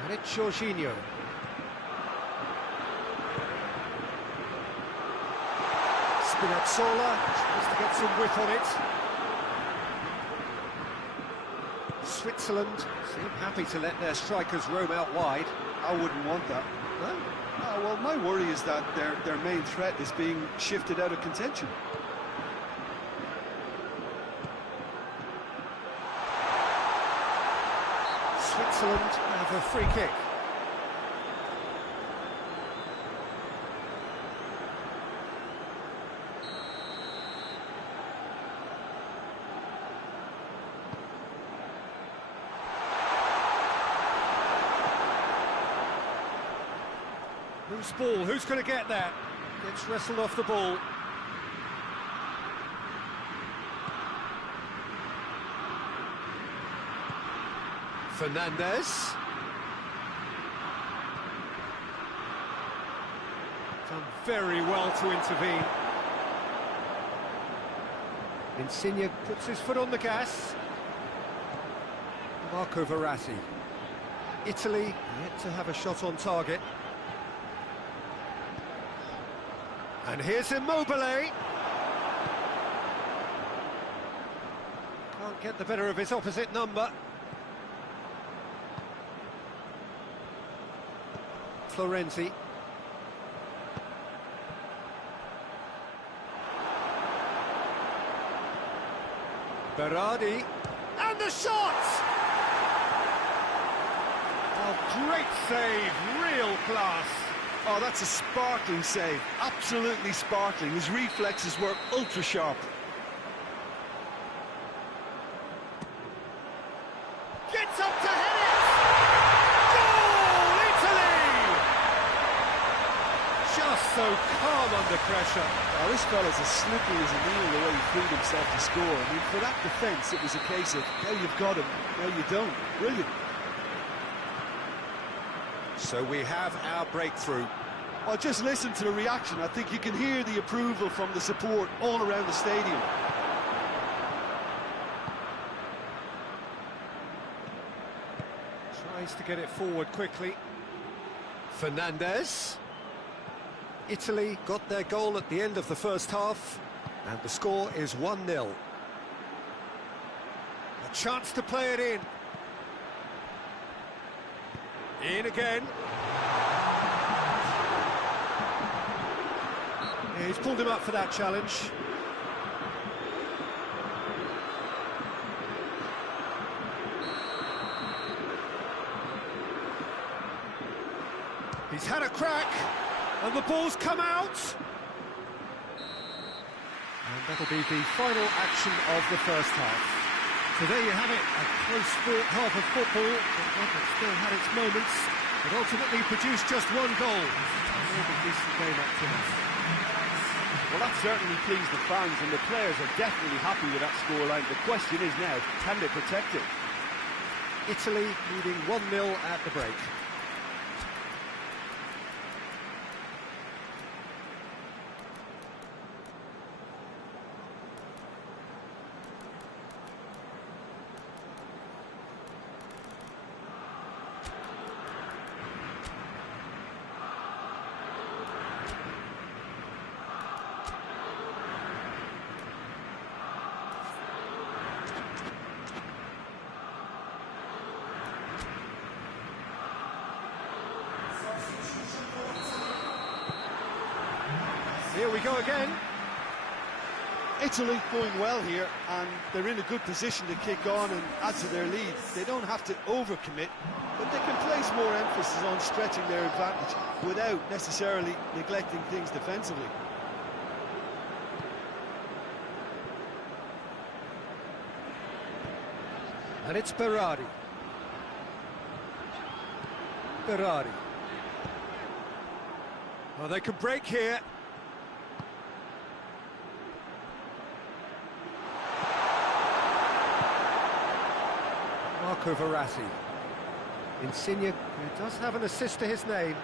And it's Jorginho. Spinazzola tries to get some width on it. Switzerland seem happy to let their strikers roam out wide. I wouldn't want that. No? Well, my worry is that their main threat is being shifted out of contention. Switzerland have a free kick. Loose ball, who's going to get that? Gets wrestled off the ball. Fernandez. Done very well to intervene. Insigne puts his foot on the gas. Marco Verratti. Italy yet to have a shot on target. And here's Immobile. Can't get the better of his opposite number. Florenzi. Berardi. And the shot! Oh, great save, real class. Oh, that's a sparkling save. Absolutely sparkling. His reflexes were ultra sharp. Gets up to hit it! Goal, Italy! Just so calm under pressure. Oh, this fella's as slippery as a needle the way he freed himself to score. I mean, for that defence, it was a case of, now you've got him, now you don't. Brilliant. So we have our breakthrough. Oh, just listen to the reaction. I think you can hear the approval from the support all around the stadium. Tries to get it forward quickly. Fernandez. Italy got their goal at the end of the first half, and the score is 1-0. A chance to play it in. In again. Yeah, he's pulled him up for that challenge. He's had a crack, and the ball's come out. And that'll be the final action of the first half. So there you have it, a close-fought half of football, but one that still had its moments, but ultimately produced just one goal. A more than decent game up to us. Well, that certainly pleased the fans, and the players are definitely happy with that scoreline. The question is now, can they protect it? Italy leading 1-0 at the break. Here we go again. Italy going well here, and they're in a good position to kick on and add to their lead. They don't have to overcommit, but they can place more emphasis on stretching their advantage without necessarily neglecting things defensively. And it's Berardi. Berardi. Well, they can break here. Marco Verratti. Insigne, who does have an assist to his name.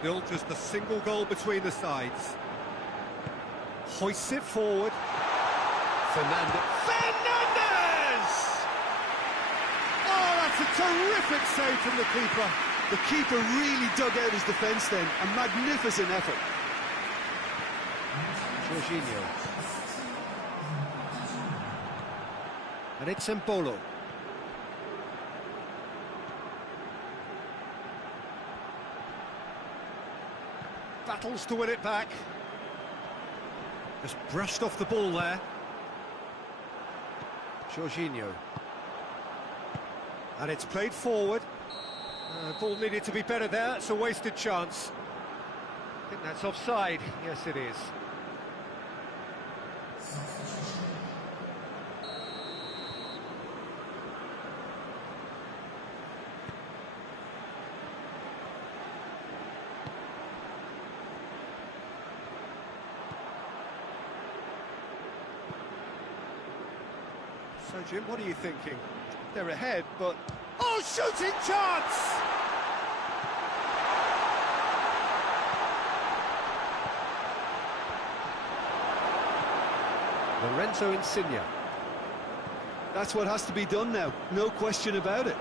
Still just a single goal between the sides. Hoists it forward. Fernandez! Oh, that's a terrific save from the keeper. The keeper really dug out his defence then. A magnificent effort. Jorginho. And it's Embolo. Battles to win it back. Just brushed off the ball there. Jorginho. And it's played forward. Ball needed to be better there. It's a wasted chance. I think that's offside. Yes, it is. So, Jim, what are you thinking? They're ahead, but... Oh, shooting chance! Lorenzo Insigne. That's what has to be done now, no question about it.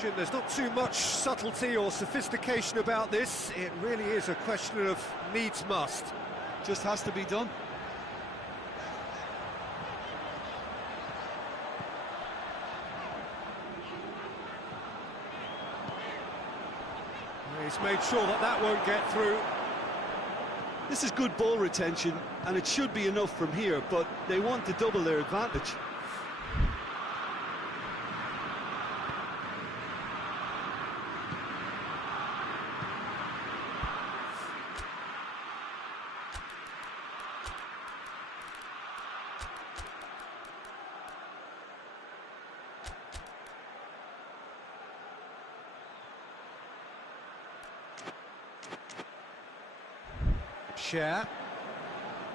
Jim, there's not too much subtlety or sophistication about this. It really is a question of needs must. Just has to be done. He's made sure that that won't get through. This is good ball retention, and it should be enough from here, but they want to double their advantage. Share.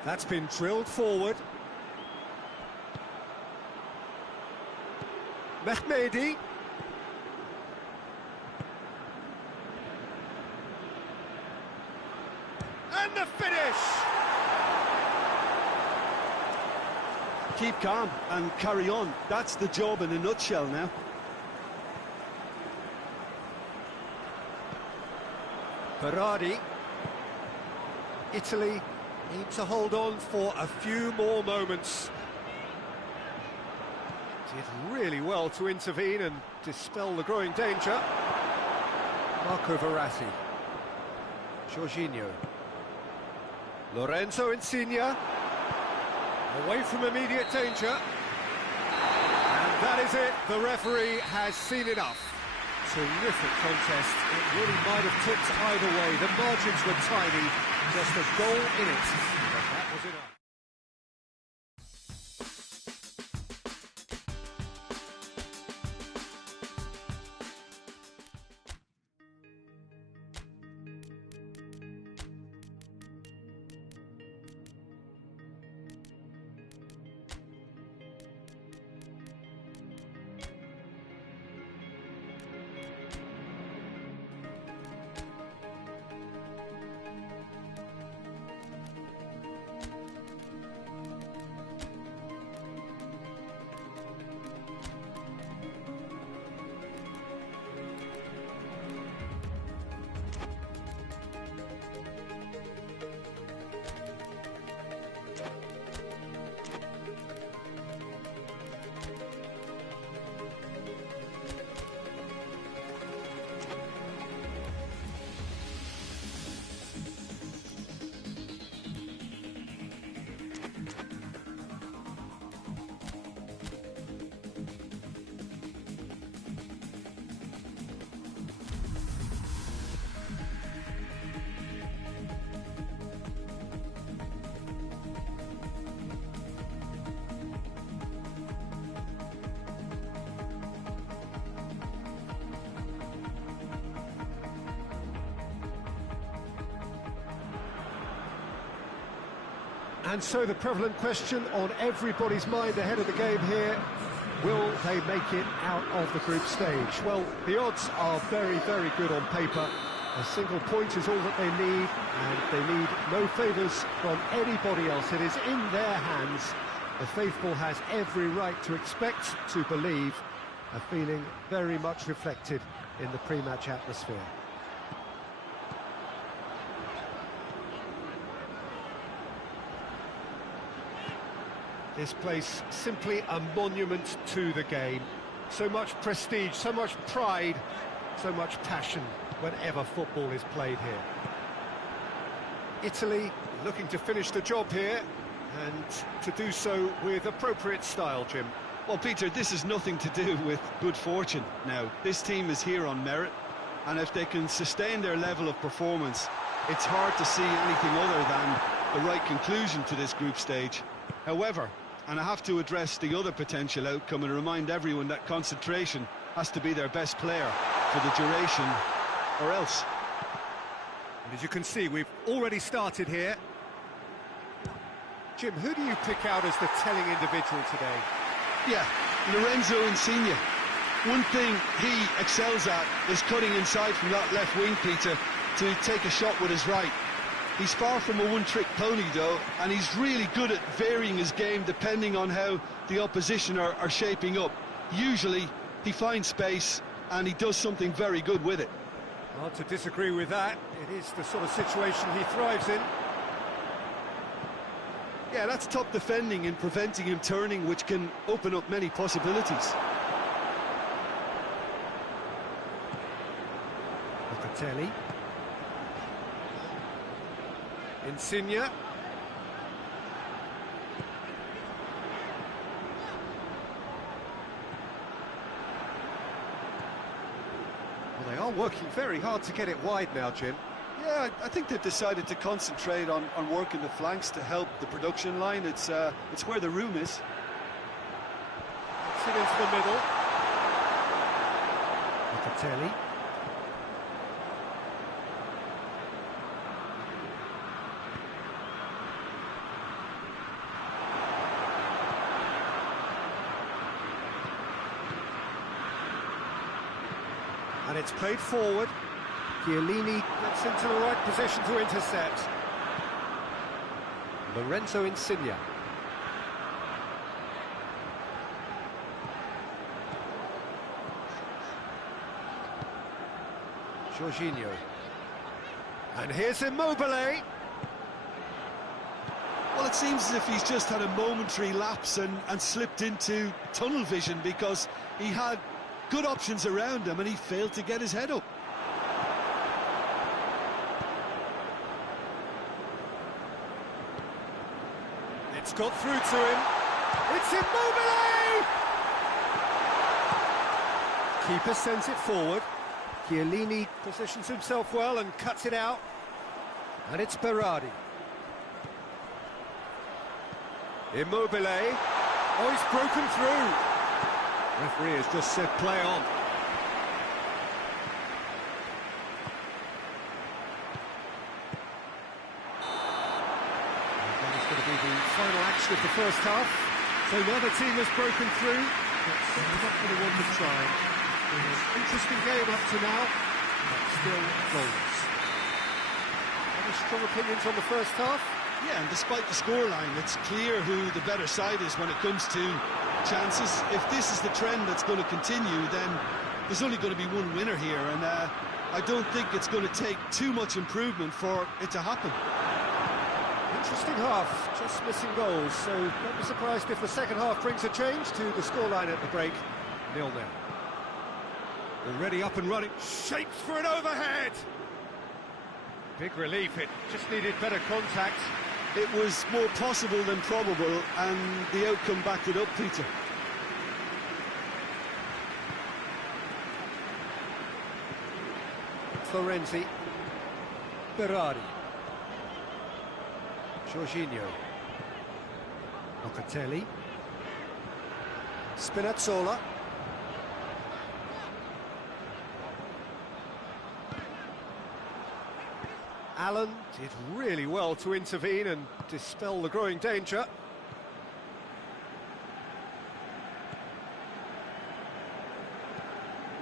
That's been drilled forward. Mehmedi. And the finish! Keep calm and carry on. That's the job in a nutshell now. Berardi. Italy need to hold on for a few more moments. Did really well to intervene and dispel the growing danger. Marco Verratti. Jorginho. Lorenzo Insigne. Away from immediate danger. And that is it. The referee has seen enough. Terrific contest. It really might have tipped either way. The margins were tiny. Just a goal in it, but that was enough. And so the prevalent question on everybody's mind ahead of the game here, will they make it out of the group stage? Well, the odds are very, very good on paper. A single point is all that they need, and they need no favours from anybody else. It is in their hands. The faithful has every right to expect, to believe, a feeling very much reflected in the pre-match atmosphere. This place simply a monument to the game. So much prestige, so much pride, so much passion whenever football is played here. Italy looking to finish the job here, and to do so with appropriate style, Jim. Well, Peter, this is nothing to do with good fortune now. This team is here on merit, and if they can sustain their level of performance, it's hard to see anything other than the right conclusion to this group stage. However, and I have to address the other potential outcome and remind everyone that concentration has to be their best player for the duration, or else. And as you can see, we've already started here. Jim, who do you pick out as the telling individual today? Yeah, Lorenzo Insigne. One thing he excels at is cutting inside from that left wing, Peter, to take a shot with his right. He's far from a one-trick pony, though, and he's really good at varying his game depending on how the opposition are shaping up. Usually, he finds space, and he does something very good with it. Hard to disagree with that. It is the sort of situation he thrives in. Yeah, that's top defending and preventing him turning, which can open up many possibilities. Locatelli. Insigne. Well, they are working very hard to get it wide now, Jim. Yeah, I think they've decided to concentrate on working the flanks to help the production line. It's where the room is. It's it into the middle. Locatelli. And it's played forward. Chiellini gets into the right position to intercept. Lorenzo Insigne. Jorginho. And here's Immobile. Well, it seems as if he's just had a momentary lapse and slipped into tunnel vision, because he had good options around him and he failed to get his head up. It's got through to him. It's Immobile! Keeper sends it forward. Chiellini positions himself well and cuts it out. And it's Berardi. Immobile. Oh, he's broken through. Referee has just said play on. That is going to be the final action of the first half. So now the team has broken through, but they're not going to want to try. Interesting game up to now, but still goals. Any strong opinions on the first half? Yeah, and despite the scoreline, it's clear who the better side is when it comes to chances. If this is the trend that's going to continue, then there's only going to be one winner here, and I don't think it's going to take too much improvement for it to happen. Interesting half, just missing goals, so don't be surprised if the second half brings a change to the scoreline at the break. 0-0. Already up and running, shapes for an overhead! Big relief, it just needed better contact. It was more possible than probable, and the outcome backed it up, Peter. Florenzi. Berardi. Jorginho. Locatelli. Spinazzola. Allen did really well to intervene and dispel the growing danger.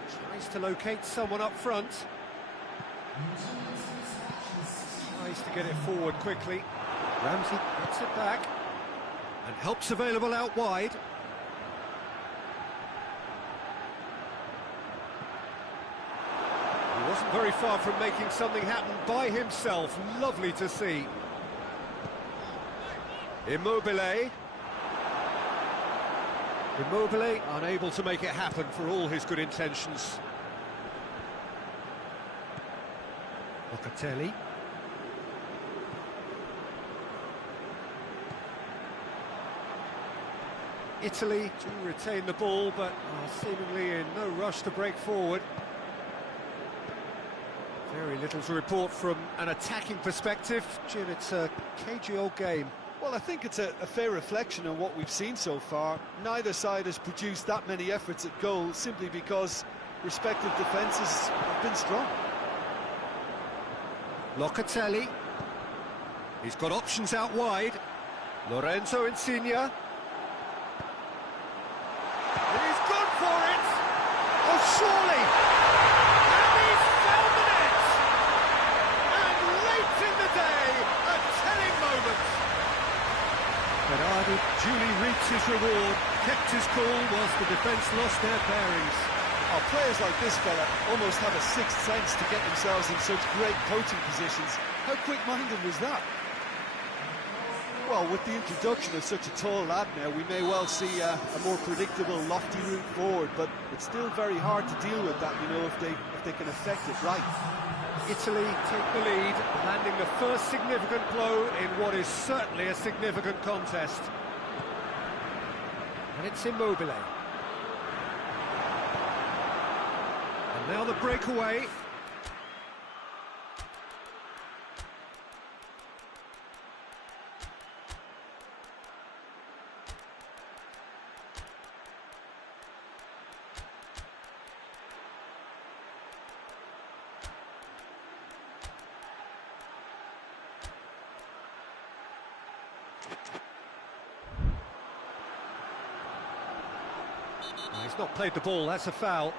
Tries to locate someone up front. Tries to get it forward quickly. Ramsey gets it back. And help's available out wide. He wasn't very far from making something happen by himself. Lovely to see. Immobile. Immobile unable to make it happen for all his good intentions. Locatelli. Italy do retain the ball, but are seemingly in no rush to break forward. Very little to report from an attacking perspective. Jim, it's a cagey old game. Well, I think it's a fair reflection on what we've seen so far. Neither side has produced that many efforts at goal simply because respective defences have been strong. Locatelli. He's got options out wide. Lorenzo Insigne. He's gone for it! Oh, surely! And he's found the net! And late in the day, a telling moment. Berardi duly reaps his reward, kept his cool whilst the defence lost their bearings. Oh, players like this fella almost have a sixth sense to get themselves in such great coaching positions. How quick-minded was that? Well, with the introduction of such a tall lad now, we may well see a more predictable, lofty route forward, but it's still very hard to deal with that, you know, if they can affect it right. Italy take the lead, landing the first significant blow in what is certainly a significant contest. And it's Immobile. And now the breakaway. He's not played the ball, that's a foul.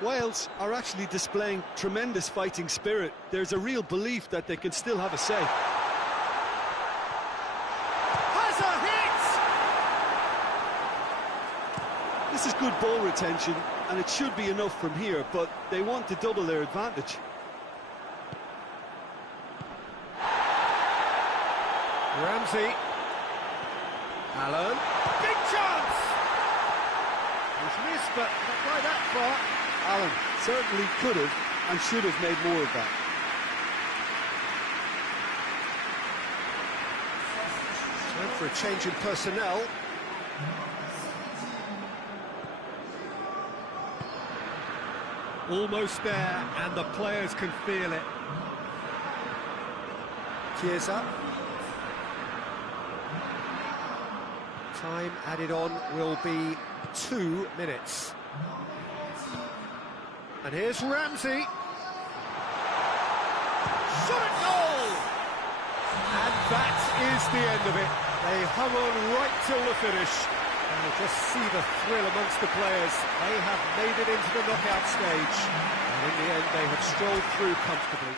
Wales are actually displaying tremendous fighting spirit. There's a real belief that they can still have a say. Has a hit! This is good ball retention, and it should be enough from here, but they want to double their advantage. Ramsey. Allen. Big chance! He's missed, but not quite that far. Allen certainly could have and should have made more of that. Time for a change in personnel. Almost there, and the players can feel it. Chiesa. Time added on will be 2 minutes. And here's Ramsey. Shot at goal! And that is the end of it. They hung on right till the finish. And just see the thrill amongst the players. They have made it into the knockout stage. And in the end, they have strolled through comfortably.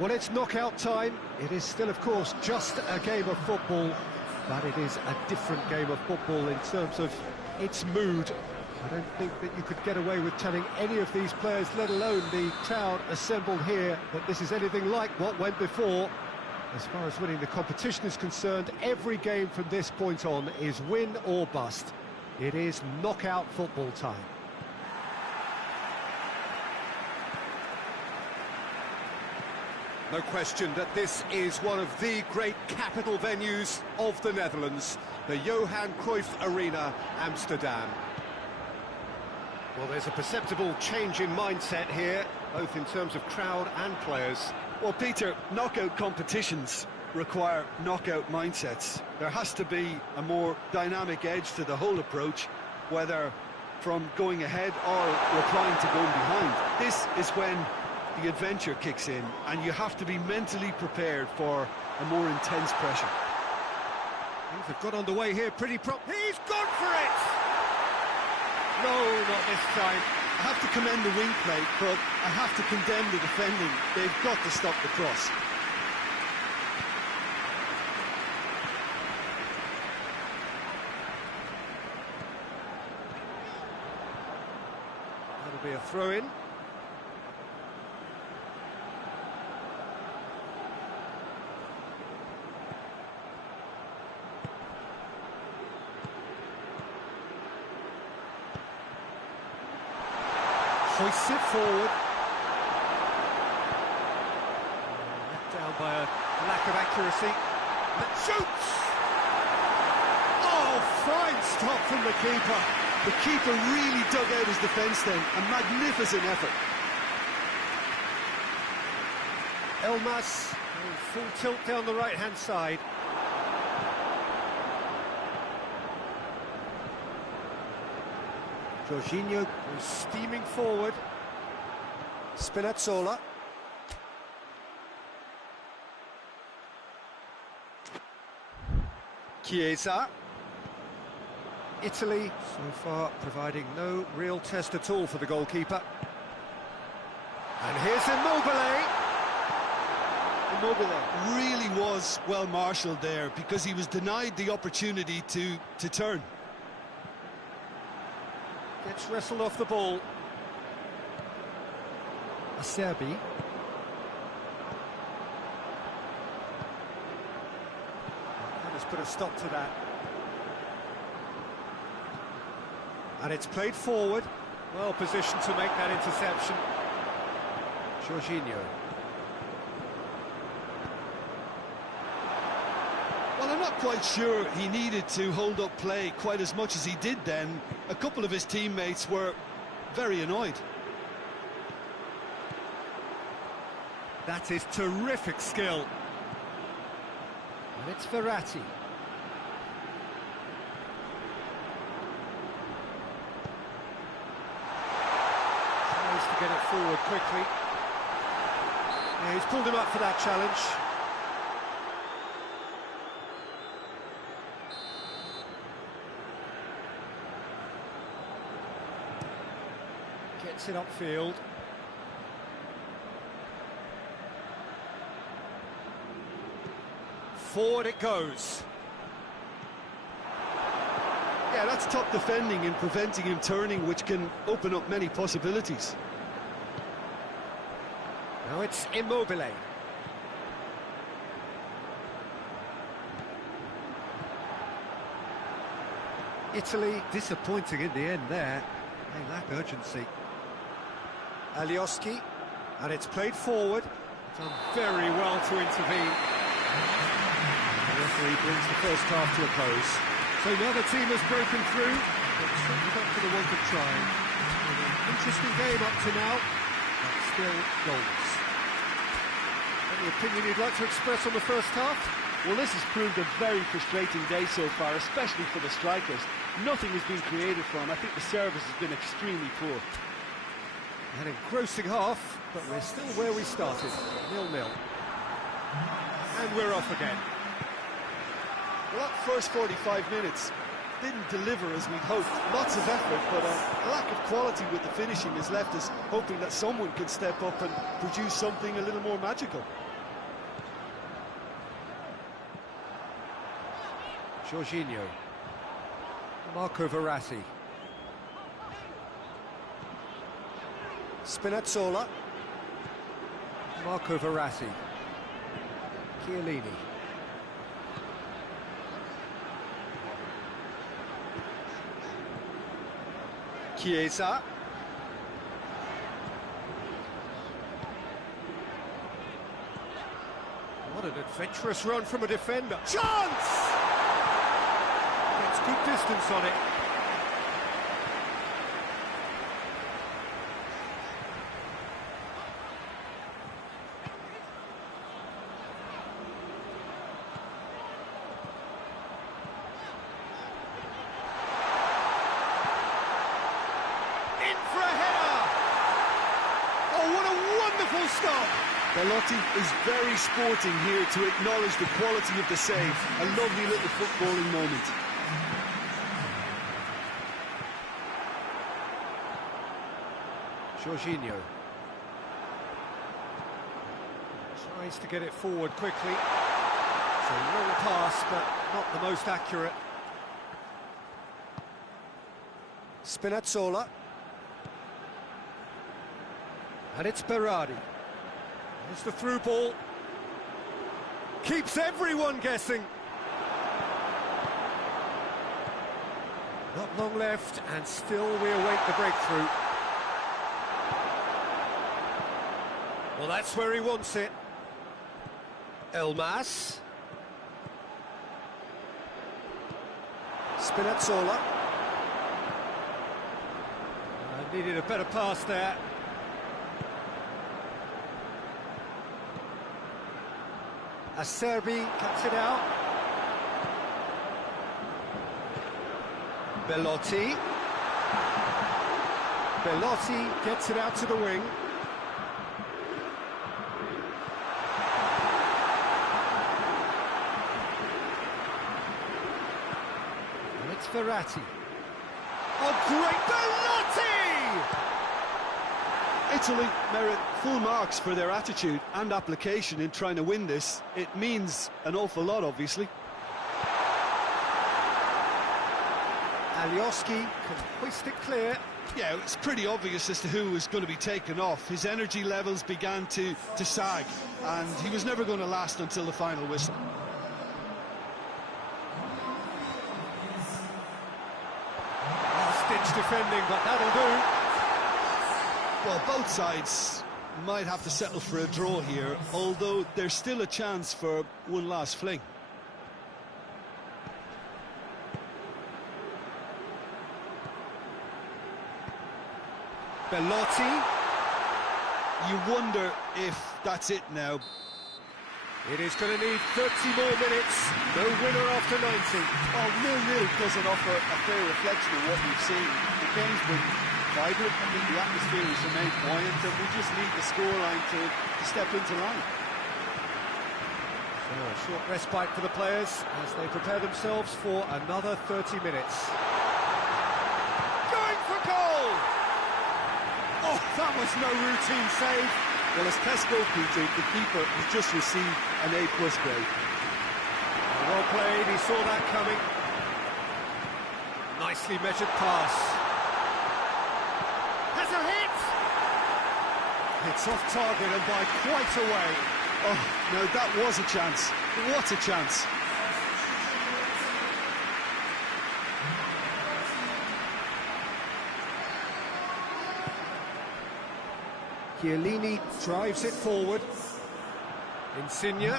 Well, it's knockout time. It is still, of course, just a game of football, but it is a different game of football in terms of its mood. I don't think that you could get away with telling any of these players, let alone the crowd assembled here, that this is anything like what went before. As far as winning the competition is concerned, every game from this point on is win or bust. It is knockout football time. No question that this is one of the great capital venues of the Netherlands, the Johan Cruyff Arena, Amsterdam. Well, there's a perceptible change in mindset here, both in terms of crowd and players. Well, Peter, knockout competitions require knockout mindsets. There has to be a more dynamic edge to the whole approach, whether from going ahead or replying to going behind. This is when the adventure kicks in, and you have to be mentally prepared for a more intense pressure. Things have got underway here pretty He's gone for it! No, not this time. I have to commend the wing play, but I have to condemn the defending. They've got to stop the cross. That'll be a throw-in. Hoists it forward. Let down by a lack of accuracy. Shoots! Oh, fine stop from the keeper. The keeper really dug out his defence then. A magnificent effort. Elmas, full tilt down the right-hand side. Jorginho was steaming forward. Spinazzola. Chiesa. Italy, so far, providing no real test at all for the goalkeeper. And here's Immobile. Immobile really was well marshalled there, because he was denied the opportunity to turn. Gets wrestled off the ball. Acerbi. Let's put a stop to that. And it's played forward. Well positioned to make that interception. Jorginho. Well, I'm not quite sure he needed to hold up play quite as much as he did then. A couple of his teammates were very annoyed. That is terrific skill. And it's Verratti. Tries to get it forward quickly. Yeah, he's pulled him up for that challenge. Gets it upfield. Forward it goes. Yeah, that's top defending and preventing him turning, which can open up many possibilities. Now it's Immobile. Italy disappointing in the end there. They lack urgency. Alioski, and it's played forward. Done very well to intervene. The referee brings the first half to a close. So now the team has broken through, but certainly not for the want of trying. An interesting game up to now, but still goals. Any opinion you'd like to express on the first half? Well, this has proved a very frustrating day so far, especially for the strikers. Nothing has been created for them. I think the service has been extremely poor. An engrossing half, but we're still where we started, 0-0. And we're off again. Well, that first 45 minutes didn't deliver as we'd hoped. Lots of effort, but a lack of quality with the finishing has left us hoping that someone can step up and produce something a little more magical. Jorginho. Marco Verratti. Spinazzola. Marco Verratti. Chiellini. Chiesa. What an adventurous run from a defender. Chance! Gets good distance on it. In for a header! Oh, what a wonderful stop! Belotti is very sporting here to acknowledge the quality of the save. A lovely little footballing moment. Jorginho. Tries to get it forward quickly. It's a long pass, but not the most accurate. Spinazzola. And it's Berardi. There's the through ball. Keeps everyone guessing. Not long left, and still we await the breakthrough. Well, that's where he wants it. Elmas. Spinazzola. Needed a better pass there. Acerbi cuts it out. Belotti. Belotti gets it out to the wing. And it's Verratti. Oh, great Belotti! Italy merit full marks for their attitude and application in trying to win this. It means an awful lot, obviously. Alioski can hoist it clear. Yeah, it's pretty obvious as to who was going to be taken off. His energy levels began to sag, and he was never going to last until the final whistle. Stitch defending, but that'll do. Well, both sides might have to settle for a draw here, although there's still a chance for one last fling. Belotti. You wonder if that's it now. It is going to need 30 more minutes. No winner after 90. Oh, 0-0 doesn't offer a fair reflection of what we've seen. The game's been vibrant. I think the atmosphere has remained buoyant, and we just need the scoreline to step into line. So a short respite for the players as they prepare themselves for another 30 minutes. Going for goal! Oh, that was no routine save. Well, as Tesco, Peter, the keeper has just received an A+ grade. Well played, he saw that coming. Nicely measured pass. Has a hit! It's off target and by quite a way. Oh, no, that was a chance. What a chance. Chiellini drives it forward. Insigne.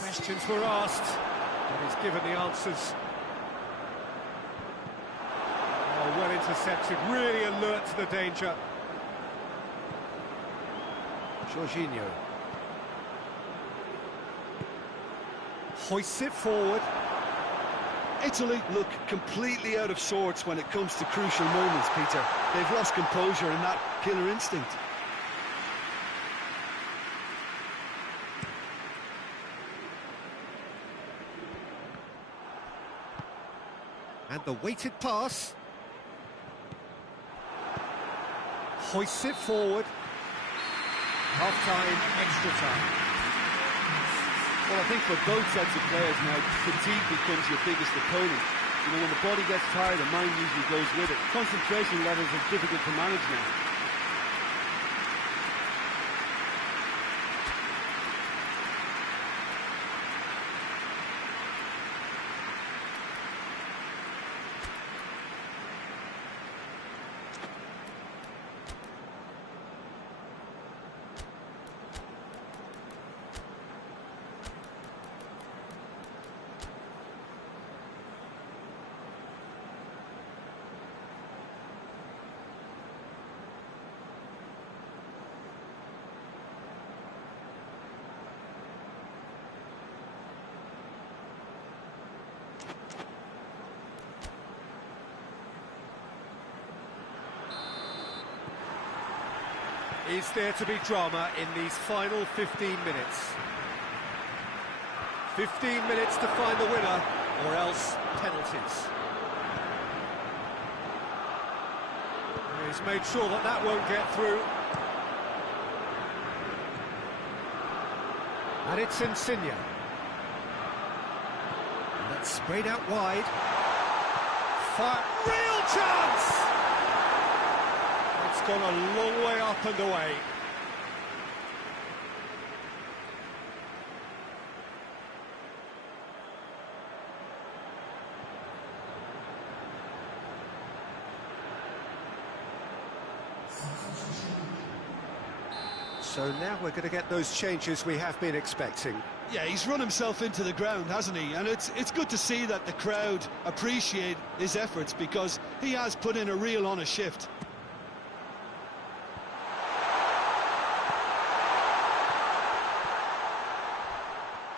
Questions were asked, but he's given the answers. Oh, well intercepted, really alert to the danger. Jorginho. Hoists it forward. Italy look completely out of sorts when it comes to crucial moments, Peter. They've lost composure and that killer instinct. And the weighted pass. Hoists it forward. Half-time, extra time. Well, I think for both sets of players now, fatigue becomes your biggest opponent. You know, when the body gets tired, the mind usually goes with it. Concentration levels are difficult to manage now. Is there to be drama in these final 15 minutes? 15 minutes to find the winner, or else penalties. He's made sure that that won't get through. And it's Insigne. And that's sprayed out wide. Fire, real chance! It's gone a long way up and away. So now we're going to get those changes we have been expecting. Yeah, he's run himself into the ground, hasn't he? And it's good to see that the crowd appreciate his efforts, because he has put in a real honest shift.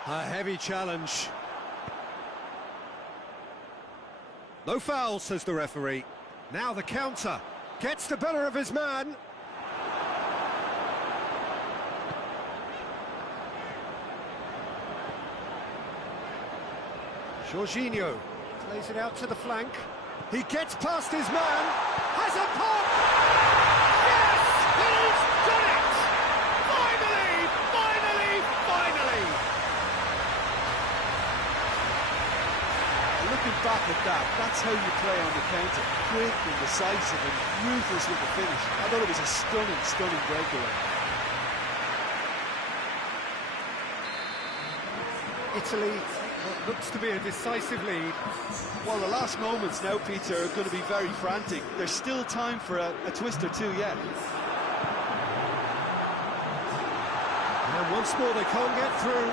A heavy challenge. No foul, says the referee. Now the counter. Gets the better of his man. Jorginho plays it out to the flank. He gets past his man. Has a pop! Yes! He's done it! Finally! Finally! Finally! Looking back at that, that's how you play on the counter. Quick and decisive and ruthless with the finish. I thought it was a stunning, stunning breakaway. Italy, what looks to be a decisive lead. Well, the last moments now, Peter, are going to be very frantic. There's still time for a twist or two yet. And once more they can't get through.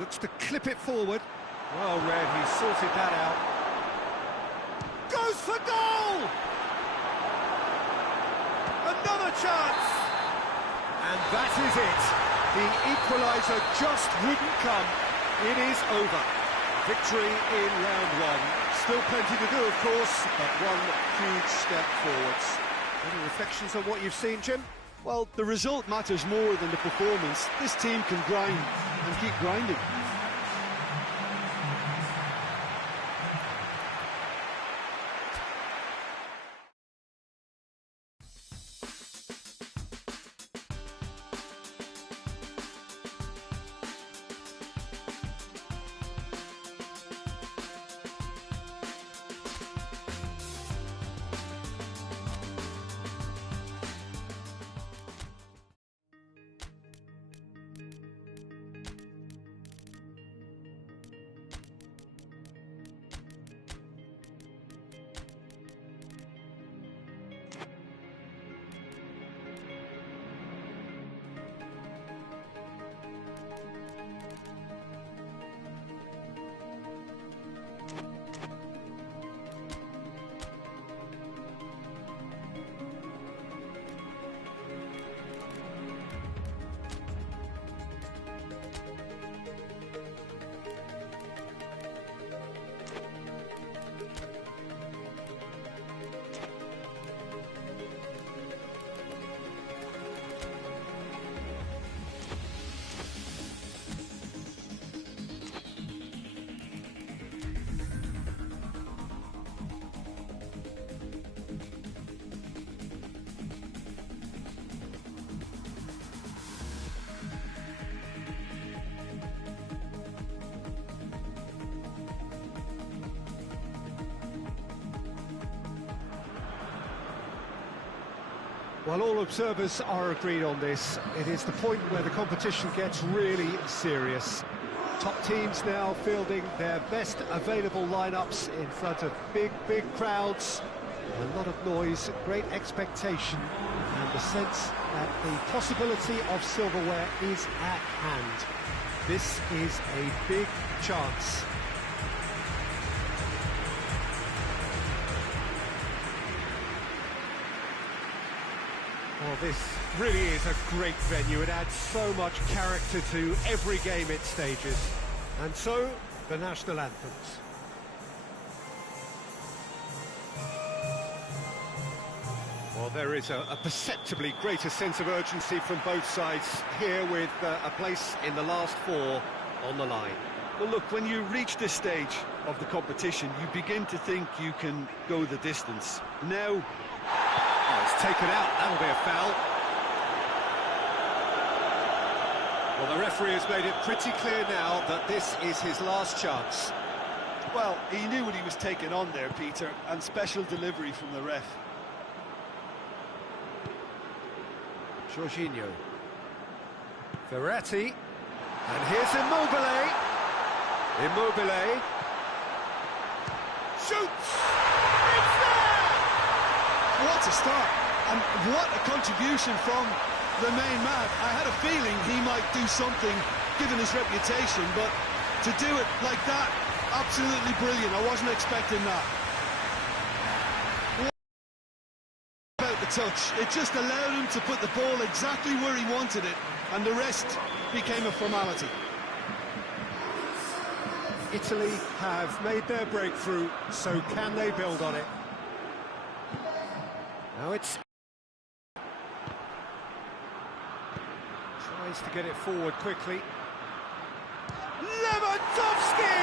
Looks to clip it forward. Well read, he sorted that out. Goes for goal! Another chance! And that is it. The equaliser just wouldn't come. It is over. Victory in round one. Still plenty to do, of course, but one huge step forwards. Any reflections on what you've seen, Jim? Well, the result matters more than the performance. This team can grind and keep grinding. Well, all observers are agreed on this. It is the point where the competition gets really serious. Top teams now fielding their best available lineups in front of big crowds. A lot of noise, great expectation, and the sense that the possibility of silverware is at hand. This is a big chance. Well, this really is a great venue. It adds so much character to every game it stages. And so, the national anthems. Well, there is a perceptibly greater sense of urgency from both sides here, with a place in the last four on the line. Well, look, when you reach this stage of the competition, you begin to think you can go the distance. Now... Oh, it's taken out. That'll be a foul. Well, the referee has made it pretty clear now that this is his last chance. Well, he knew what he was taking on there, Peter, and special delivery from the ref. Jorginho. Verratti. And here's Immobile. Immobile. Shoots! It's there! What a start, and what a contribution from the main man. I had a feeling he might do something, given his reputation, but to do it like that, absolutely brilliant. I wasn't expecting that. About the touch, it just allowed him to put the ball exactly where he wanted it, and the rest became a formality. Italy have made their breakthrough, so can they build on it? Now it's... Tries to get it forward quickly. Lewandowski!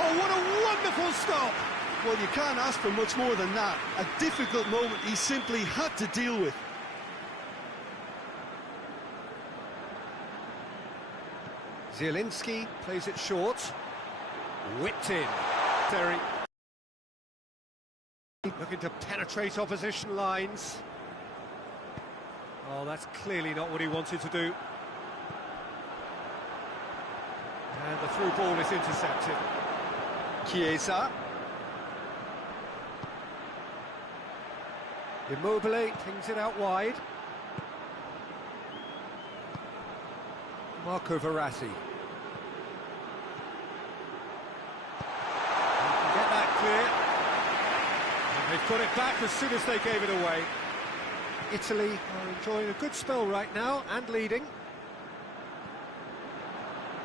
Oh, what a wonderful stop! Well, you can't ask for much more than that. A difficult moment he simply had to deal with. Zielinski plays it short. Whipped in. Terry. Looking to penetrate opposition lines. Oh, that's clearly not what he wanted to do. And the through ball is intercepted. Chiesa. Immobile pings it out wide. Marco Verratti. Get that clear. And they've got it back as soon as they gave it away. Italy are enjoying a good spell right now and leading.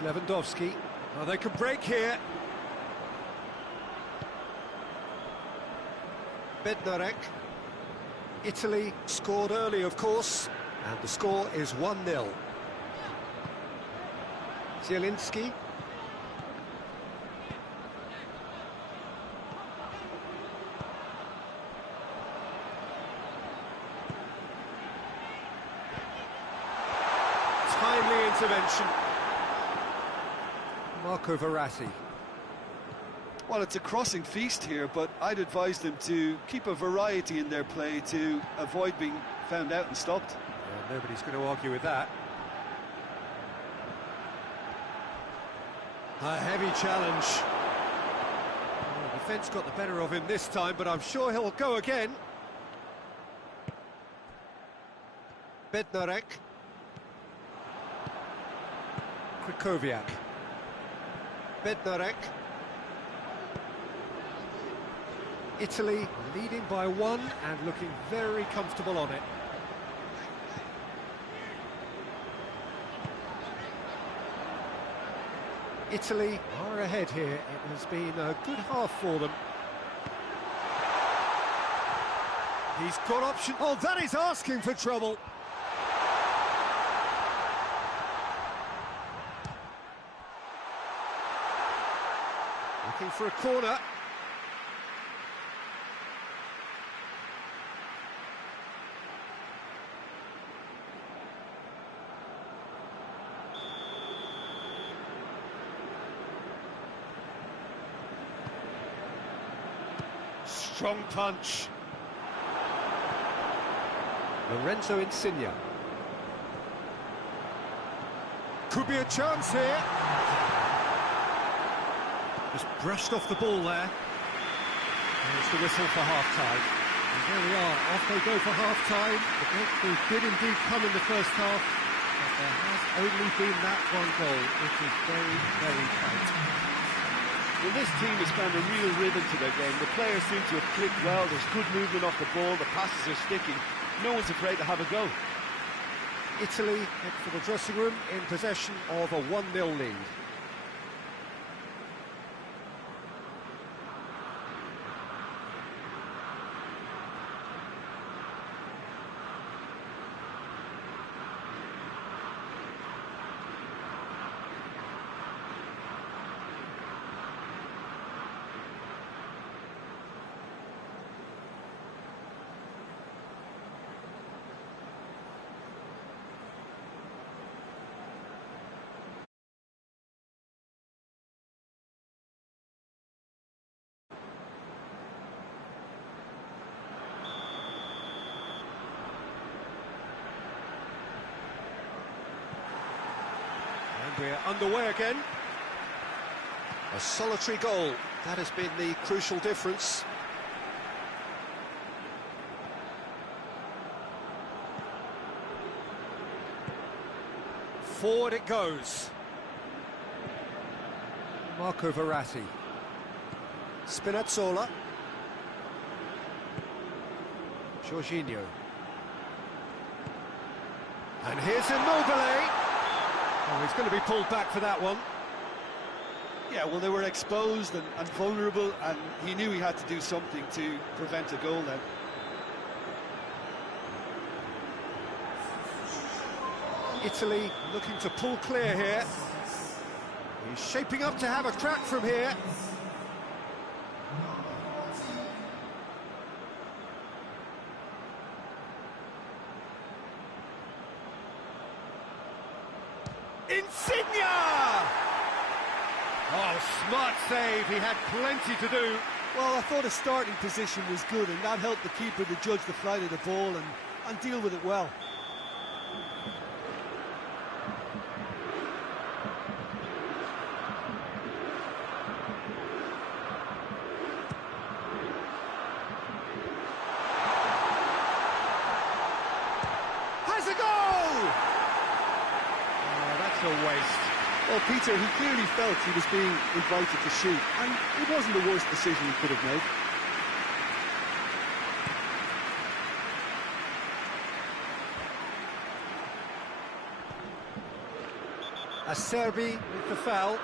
Lewandowski. Oh, they could break here. Bednarek. Italy scored early, of course, and the score is 1-0. Zielinski. Timely intervention. Marco Verratti. Well, it's a crossing feast here, but I'd advise them to keep a variety in their play to avoid being found out and stopped. Yeah, nobody's going to argue with that. A heavy challenge. Well, the defence got the better of him this time, but I'm sure he'll go again. Bednarek. Krychowiak. Bednarek. Italy leading by one and looking very comfortable on it. Italy are ahead here. It has been a good half for them. He's got option. Oh, that is asking for trouble. Looking for a corner. Strong punch. Lorenzo Insigne. Could be a chance here. Just brushed off the ball there. There's the whistle for half-time. And there we are, off they go for half-time. The breakthrough did indeed come in the first half, but there has only been that one goal, which is very, very tight. Well, this team has found a real rhythm to their game. The players seem to have clicked well. There's good movement off the ball. The passes are sticking. No one's afraid to have a go. Italy head for the dressing room in possession of a 1-0 lead. We're underway again. A solitary goal, that has been the crucial difference. Forward it goes. Marco Verratti. Spinazzola. Jorginho. And here's Immobile. Oh, he's going to be pulled back for that one. Yeah, well, they were exposed and vulnerable, and he knew he had to do something to prevent a goal then. Italy looking to pull clear here. He's shaping up to have a crack from here. Insigne! Oh, smart save, he had plenty to do. Well, I thought his starting position was good, and that helped the keeper to judge the flight of the ball and deal with it well. Has a goal! Oh, that's a waste. Well, Peter, he clearly felt he was being invited to shoot, and it wasn't the worst decision he could have made. Acerbi with the foul.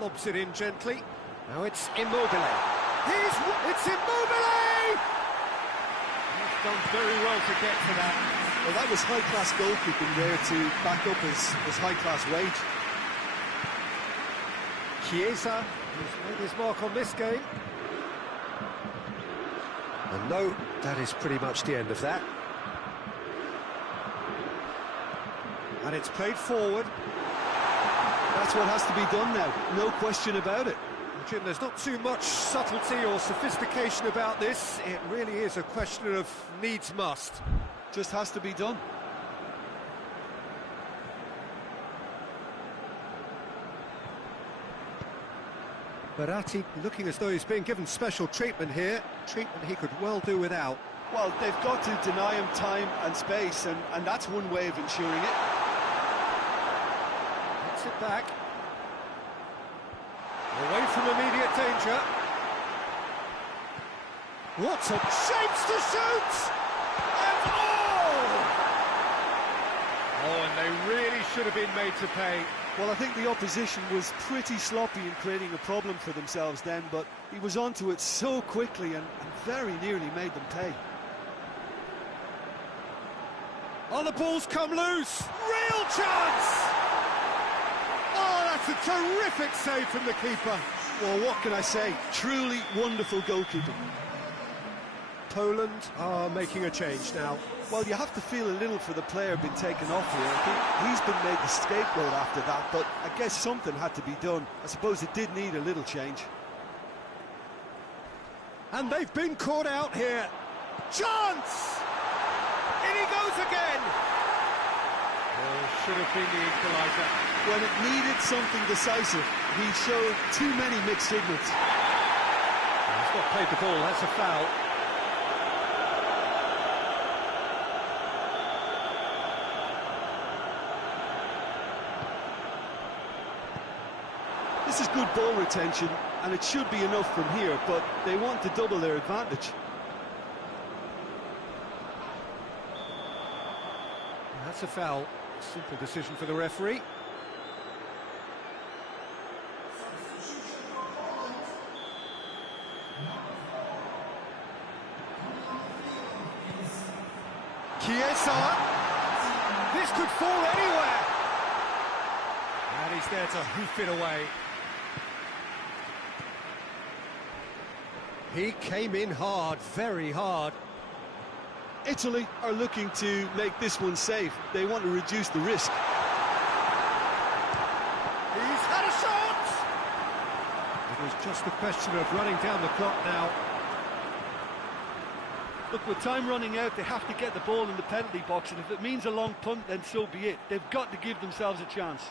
Lobs it in gently. Now it's Immobile. It's Immobile! He's done very well to get to that. Well, that was high-class goalkeeping there to back up his high-class wage. Chiesa, who's made his mark on this game. And no, that is pretty much the end of that. And it's played forward. That's what has to be done now, no question about it. Jim, there's not too much subtlety or sophistication about this. It really is a question of needs must. Just has to be done. Verratti looking as though he's being given special treatment here. Treatment he could well do without. Well, they've got to deny him time and space, and that's one way of ensuring it. Gets it back. Away from immediate danger. What a chance to shoot! And oh, and they really should have been made to pay. Well, I think the opposition was pretty sloppy in creating a problem for themselves then, but he was onto it so quickly and very nearly made them pay. Oh, the ball's come loose! Real chance! Oh, That's a terrific save from the keeper. Well, what can I say? Truly wonderful goalkeeping. Poland are making a change now. Well, you have to feel a little for the player being taken off here. I think he's been made the scapegoat after that, but I guess something had to be done. I suppose it did need a little change. And they've been caught out here. Chance! In he goes again! Oh, should have been the equaliser. When it needed something decisive, he showed too many mixed signals. He's not played the ball, that's a foul. This is good ball retention, and it should be enough from here, but they want to double their advantage. That's a foul. Simple decision for the referee. Chiesa. This could fall anywhere. And he's there to hoof it away. He came in hard, very hard. Italy are looking to make this one safe. They want to reduce the risk. He's had a shot! It was just a question of running down the clock now. Look, with time running out, they have to get the ball in the penalty box, and if it means a long punt, then so be it. They've got to give themselves a chance.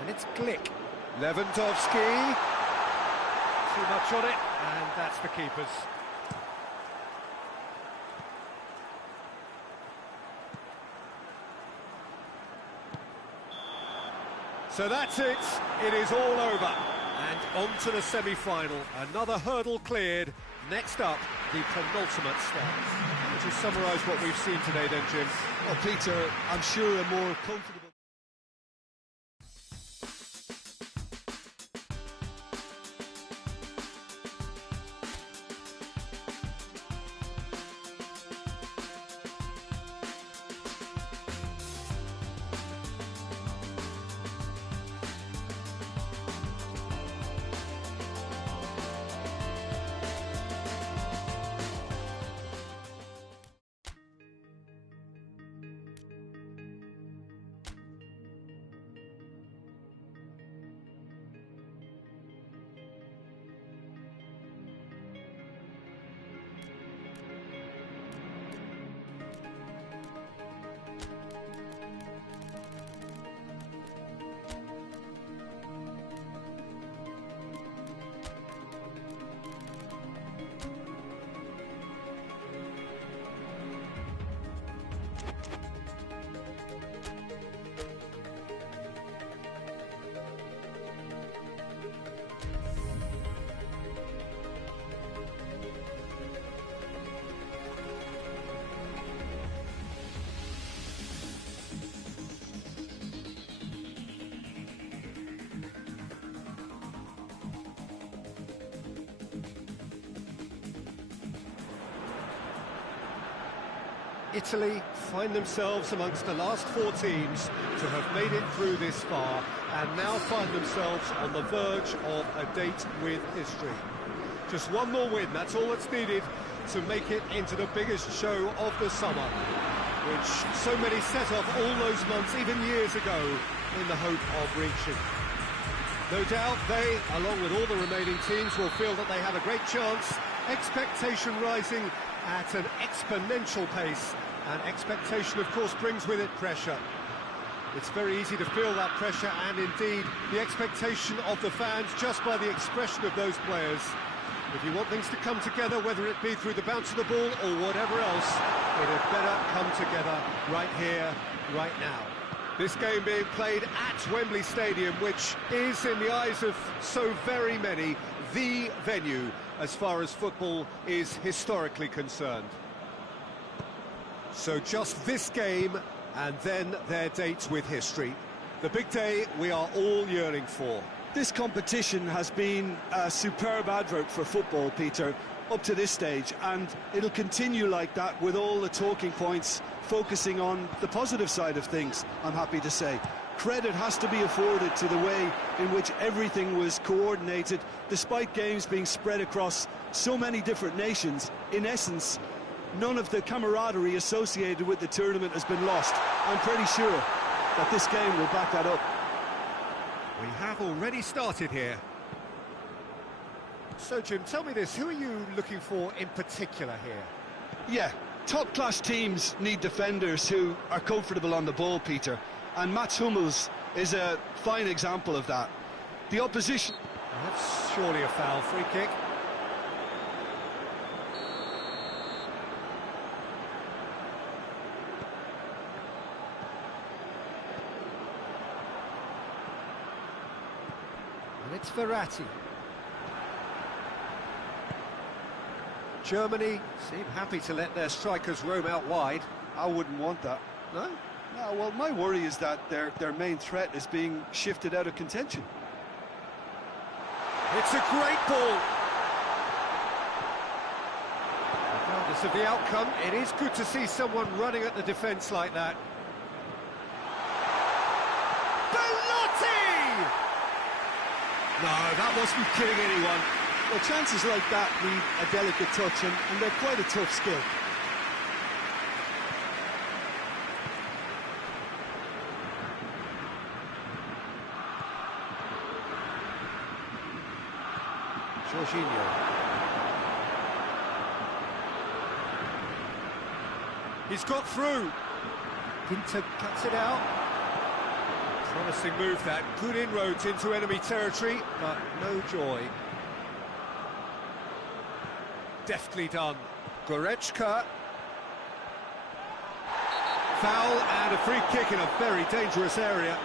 And it's Glick. Lewandowski. Too much on it, and that's the keeper's. So that's it. It is all over. And on to the semi-final. Another hurdle cleared. Next up, the penultimate step. Which has summarised what we've seen today then, Jim. Well, Peter, I'm sure a more comfortable... Italy find themselves amongst the last four teams to have made it through this far and now find themselves on the verge of a date with history. Just one more win, that's all that's needed to make it into the biggest show of the summer, which so many set off all those months, even years ago, in the hope of reaching. No doubt they, along with all the remaining teams, will feel that they have a great chance, expectation rising at an exponential pace, and expectation, of course, brings with it pressure. It's very easy to feel that pressure, and indeed the expectation of the fans just by the expression of those players. If you want things to come together, whether it be through the bounce of the ball or whatever else, it had better come together right here, right now. This game being played at Wembley Stadium, which is, in the eyes of so very many, the venue as far as football is historically concerned. So just this game, and then their date with history. The big day we are all yearning for. This competition has been a superb advert for football, Peter, up to this stage, and it'll continue like that with all the talking points focusing on the positive side of things, I'm happy to say. Credit has to be afforded to the way in which everything was coordinated, despite games being spread across so many different nations. In essence, none of the camaraderie associated with the tournament has been lost. I'm pretty sure that this game will back that up. We have already started here. So, Jim, tell me this, who are you looking for in particular here? Yeah, top-class teams need defenders who are comfortable on the ball, Peter. And Mats Hummels is a fine example of that. The opposition... That's surely a foul, free kick. And it's Verratti. Germany seem happy to let their strikers roam out wide. I wouldn't want that. No? No, well, my worry is that their main threat is being shifted out of contention. It's a great ball. Regardless of the outcome, it is good to see someone running at the defence like that. Belotti! No, that wasn't kidding anyone. Well, chances like that need a delicate touch, and they're quite a tough skill. Jorginho. He's got through. Ginter cuts it out. Promising move that. Good inroads into enemy territory, but no joy. Deftly done. Goretzka. Foul and a free kick in a very dangerous area.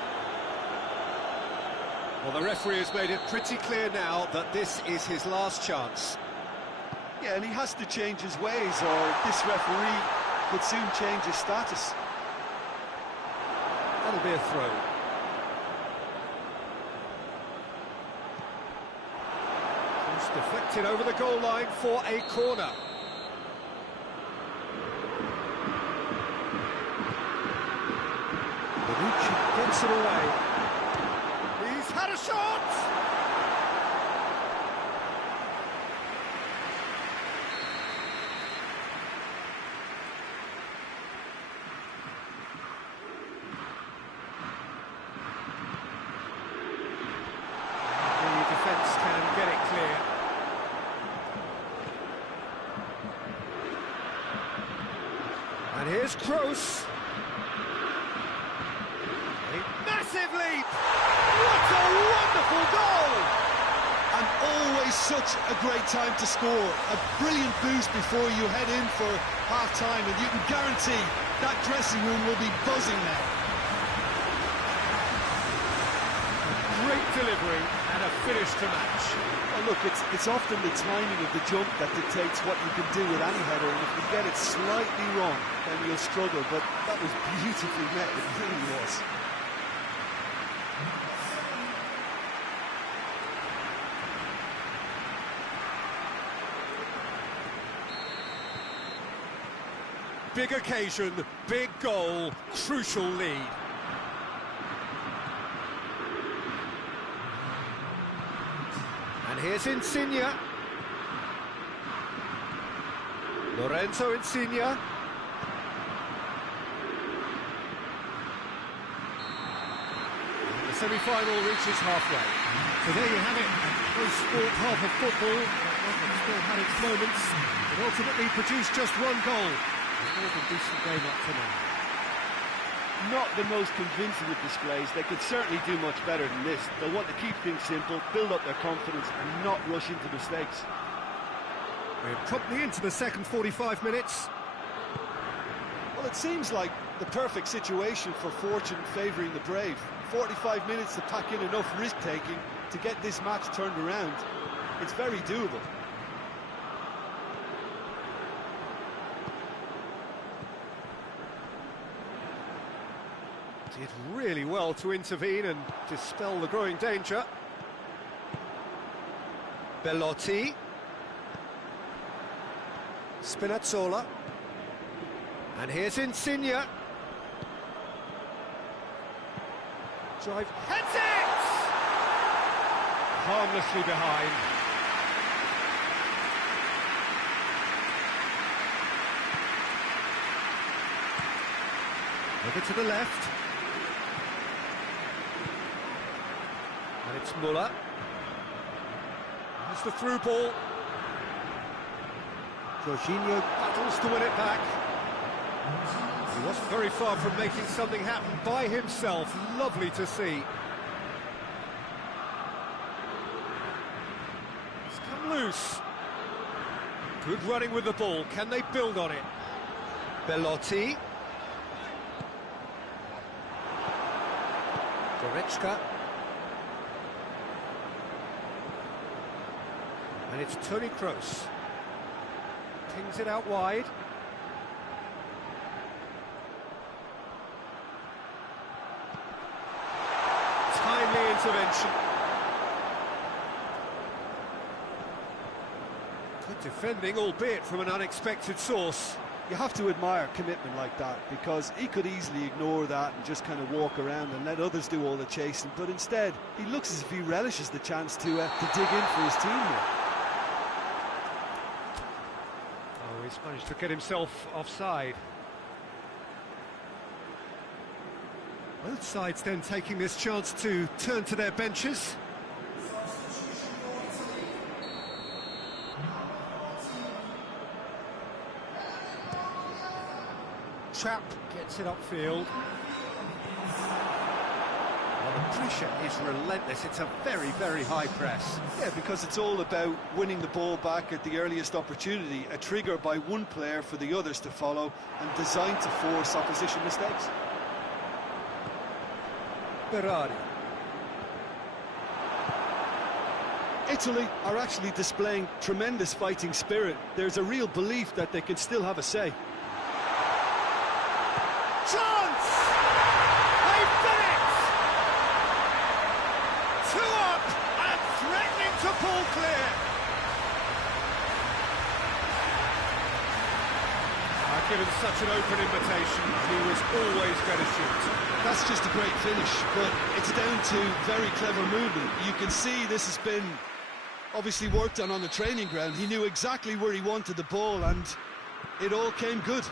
Well, the referee has made it pretty clear now that this is his last chance. Yeah, and he has to change his ways, or this referee could soon change his status. That'll be a throw. Just deflected over the goal line for a corner. Bonucci gets it away. He's had a shot! The defence can get it clear. And here's Kroos. A massive leap! What a wonderful goal! And always such a great time to score. A brilliant boost before you head in for half-time, and you can guarantee that dressing room will be buzzing now. Great delivery and a finish to match. Well, look, it's often the timing of the jump that dictates what you can do with any header, and if you get it slightly wrong, then you'll struggle, but that was beautifully met, it really was. Big occasion, big goal, crucial lead. And here's Insigne. Lorenzo Insigne. The semi-final reaches halfway. So there you have it, a close sport half of football. That still had its moments, but ultimately produced just one goal. More than decent game up to now. Not the most convincing of displays. They could certainly do much better than this. They'll want to keep things simple, build up their confidence and not rush into mistakes. We're promptly into the second 45 minutes. Well, it seems like the perfect situation for fortune favouring the brave. 45 minutes to pack in enough risk-taking to get this match turned around. It's very doable. Did really well to intervene and dispel the growing danger. Belotti. Spinazzola. And here's Insigne. Drive, heads it! Harmlessly behind. Over to the left. And it's Muller. That's the through ball. Jorginho battles to win it back. He wasn't very far from making something happen by himself. Lovely to see. It's come loose. Good running with the ball. Can they build on it? Belotti. Goretzka. And it's Toni Kroos. Pings it out wide. Timely intervention. Good defending, albeit from an unexpected source. You have to admire commitment like that, because he could easily ignore that and just kind of walk around and let others do all the chasing, but instead he looks as if he relishes the chance to dig in for his team here. Oh, he's managed to get himself offside. Both sides then taking this chance to turn to their benches. Trapp gets it upfield. Well, the pressure is relentless. It's a very, very high press. Yeah, because it's all about winning the ball back at the earliest opportunity, a trigger by one player for the others to follow, and designed to force opposition mistakes. Berardi. Italy are actually displaying tremendous fighting spirit. There's a real belief that they can still have a say. Chance! They've done it! 2 up and threatening to pull clear. Given such an open invitation, he was always going to shoot. That's just a great finish, but it's down to very clever movement. You can see this has been obviously worked on the training ground. He knew exactly where he wanted the ball, and it all came good.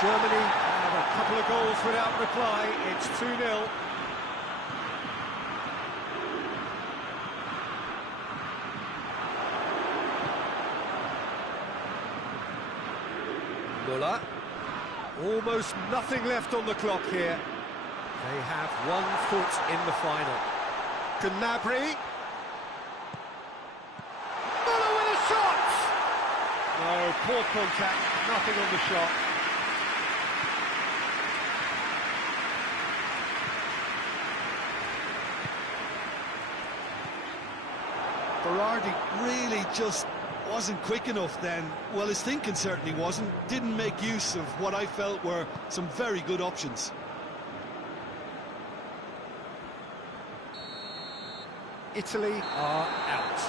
Germany have a couple of goals without reply. It's 2-0. Muller. Almost nothing left on the clock here. They have 1 foot in the final. Gnabry. Muller with a shot! No, poor contact, nothing on the shot. Berardi really just wasn't quick enough then. Well, his thinking certainly wasn't. Didn't make use of what I felt were some very good options. Italy are out.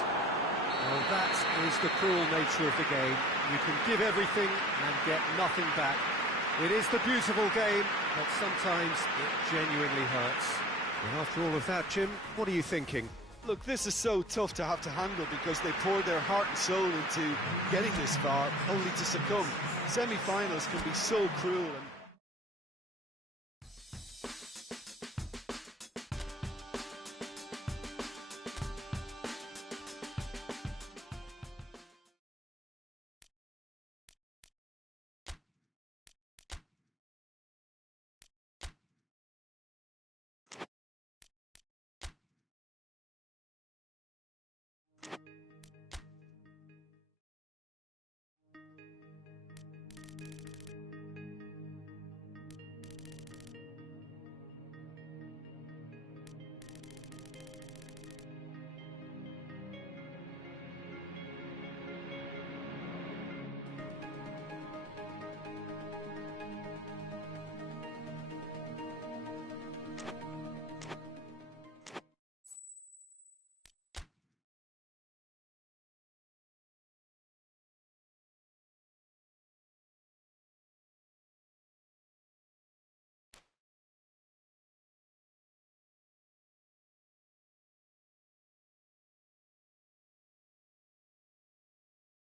Well, that is the cruel nature of the game. You can give everything and get nothing back. It is the beautiful game, but sometimes it genuinely hurts. And after all of that, Jim, what are you thinking? Look, this is so tough to have to handle, because they poured their heart and soul into getting this far, only to succumb. Semi-finals can be so cruel. And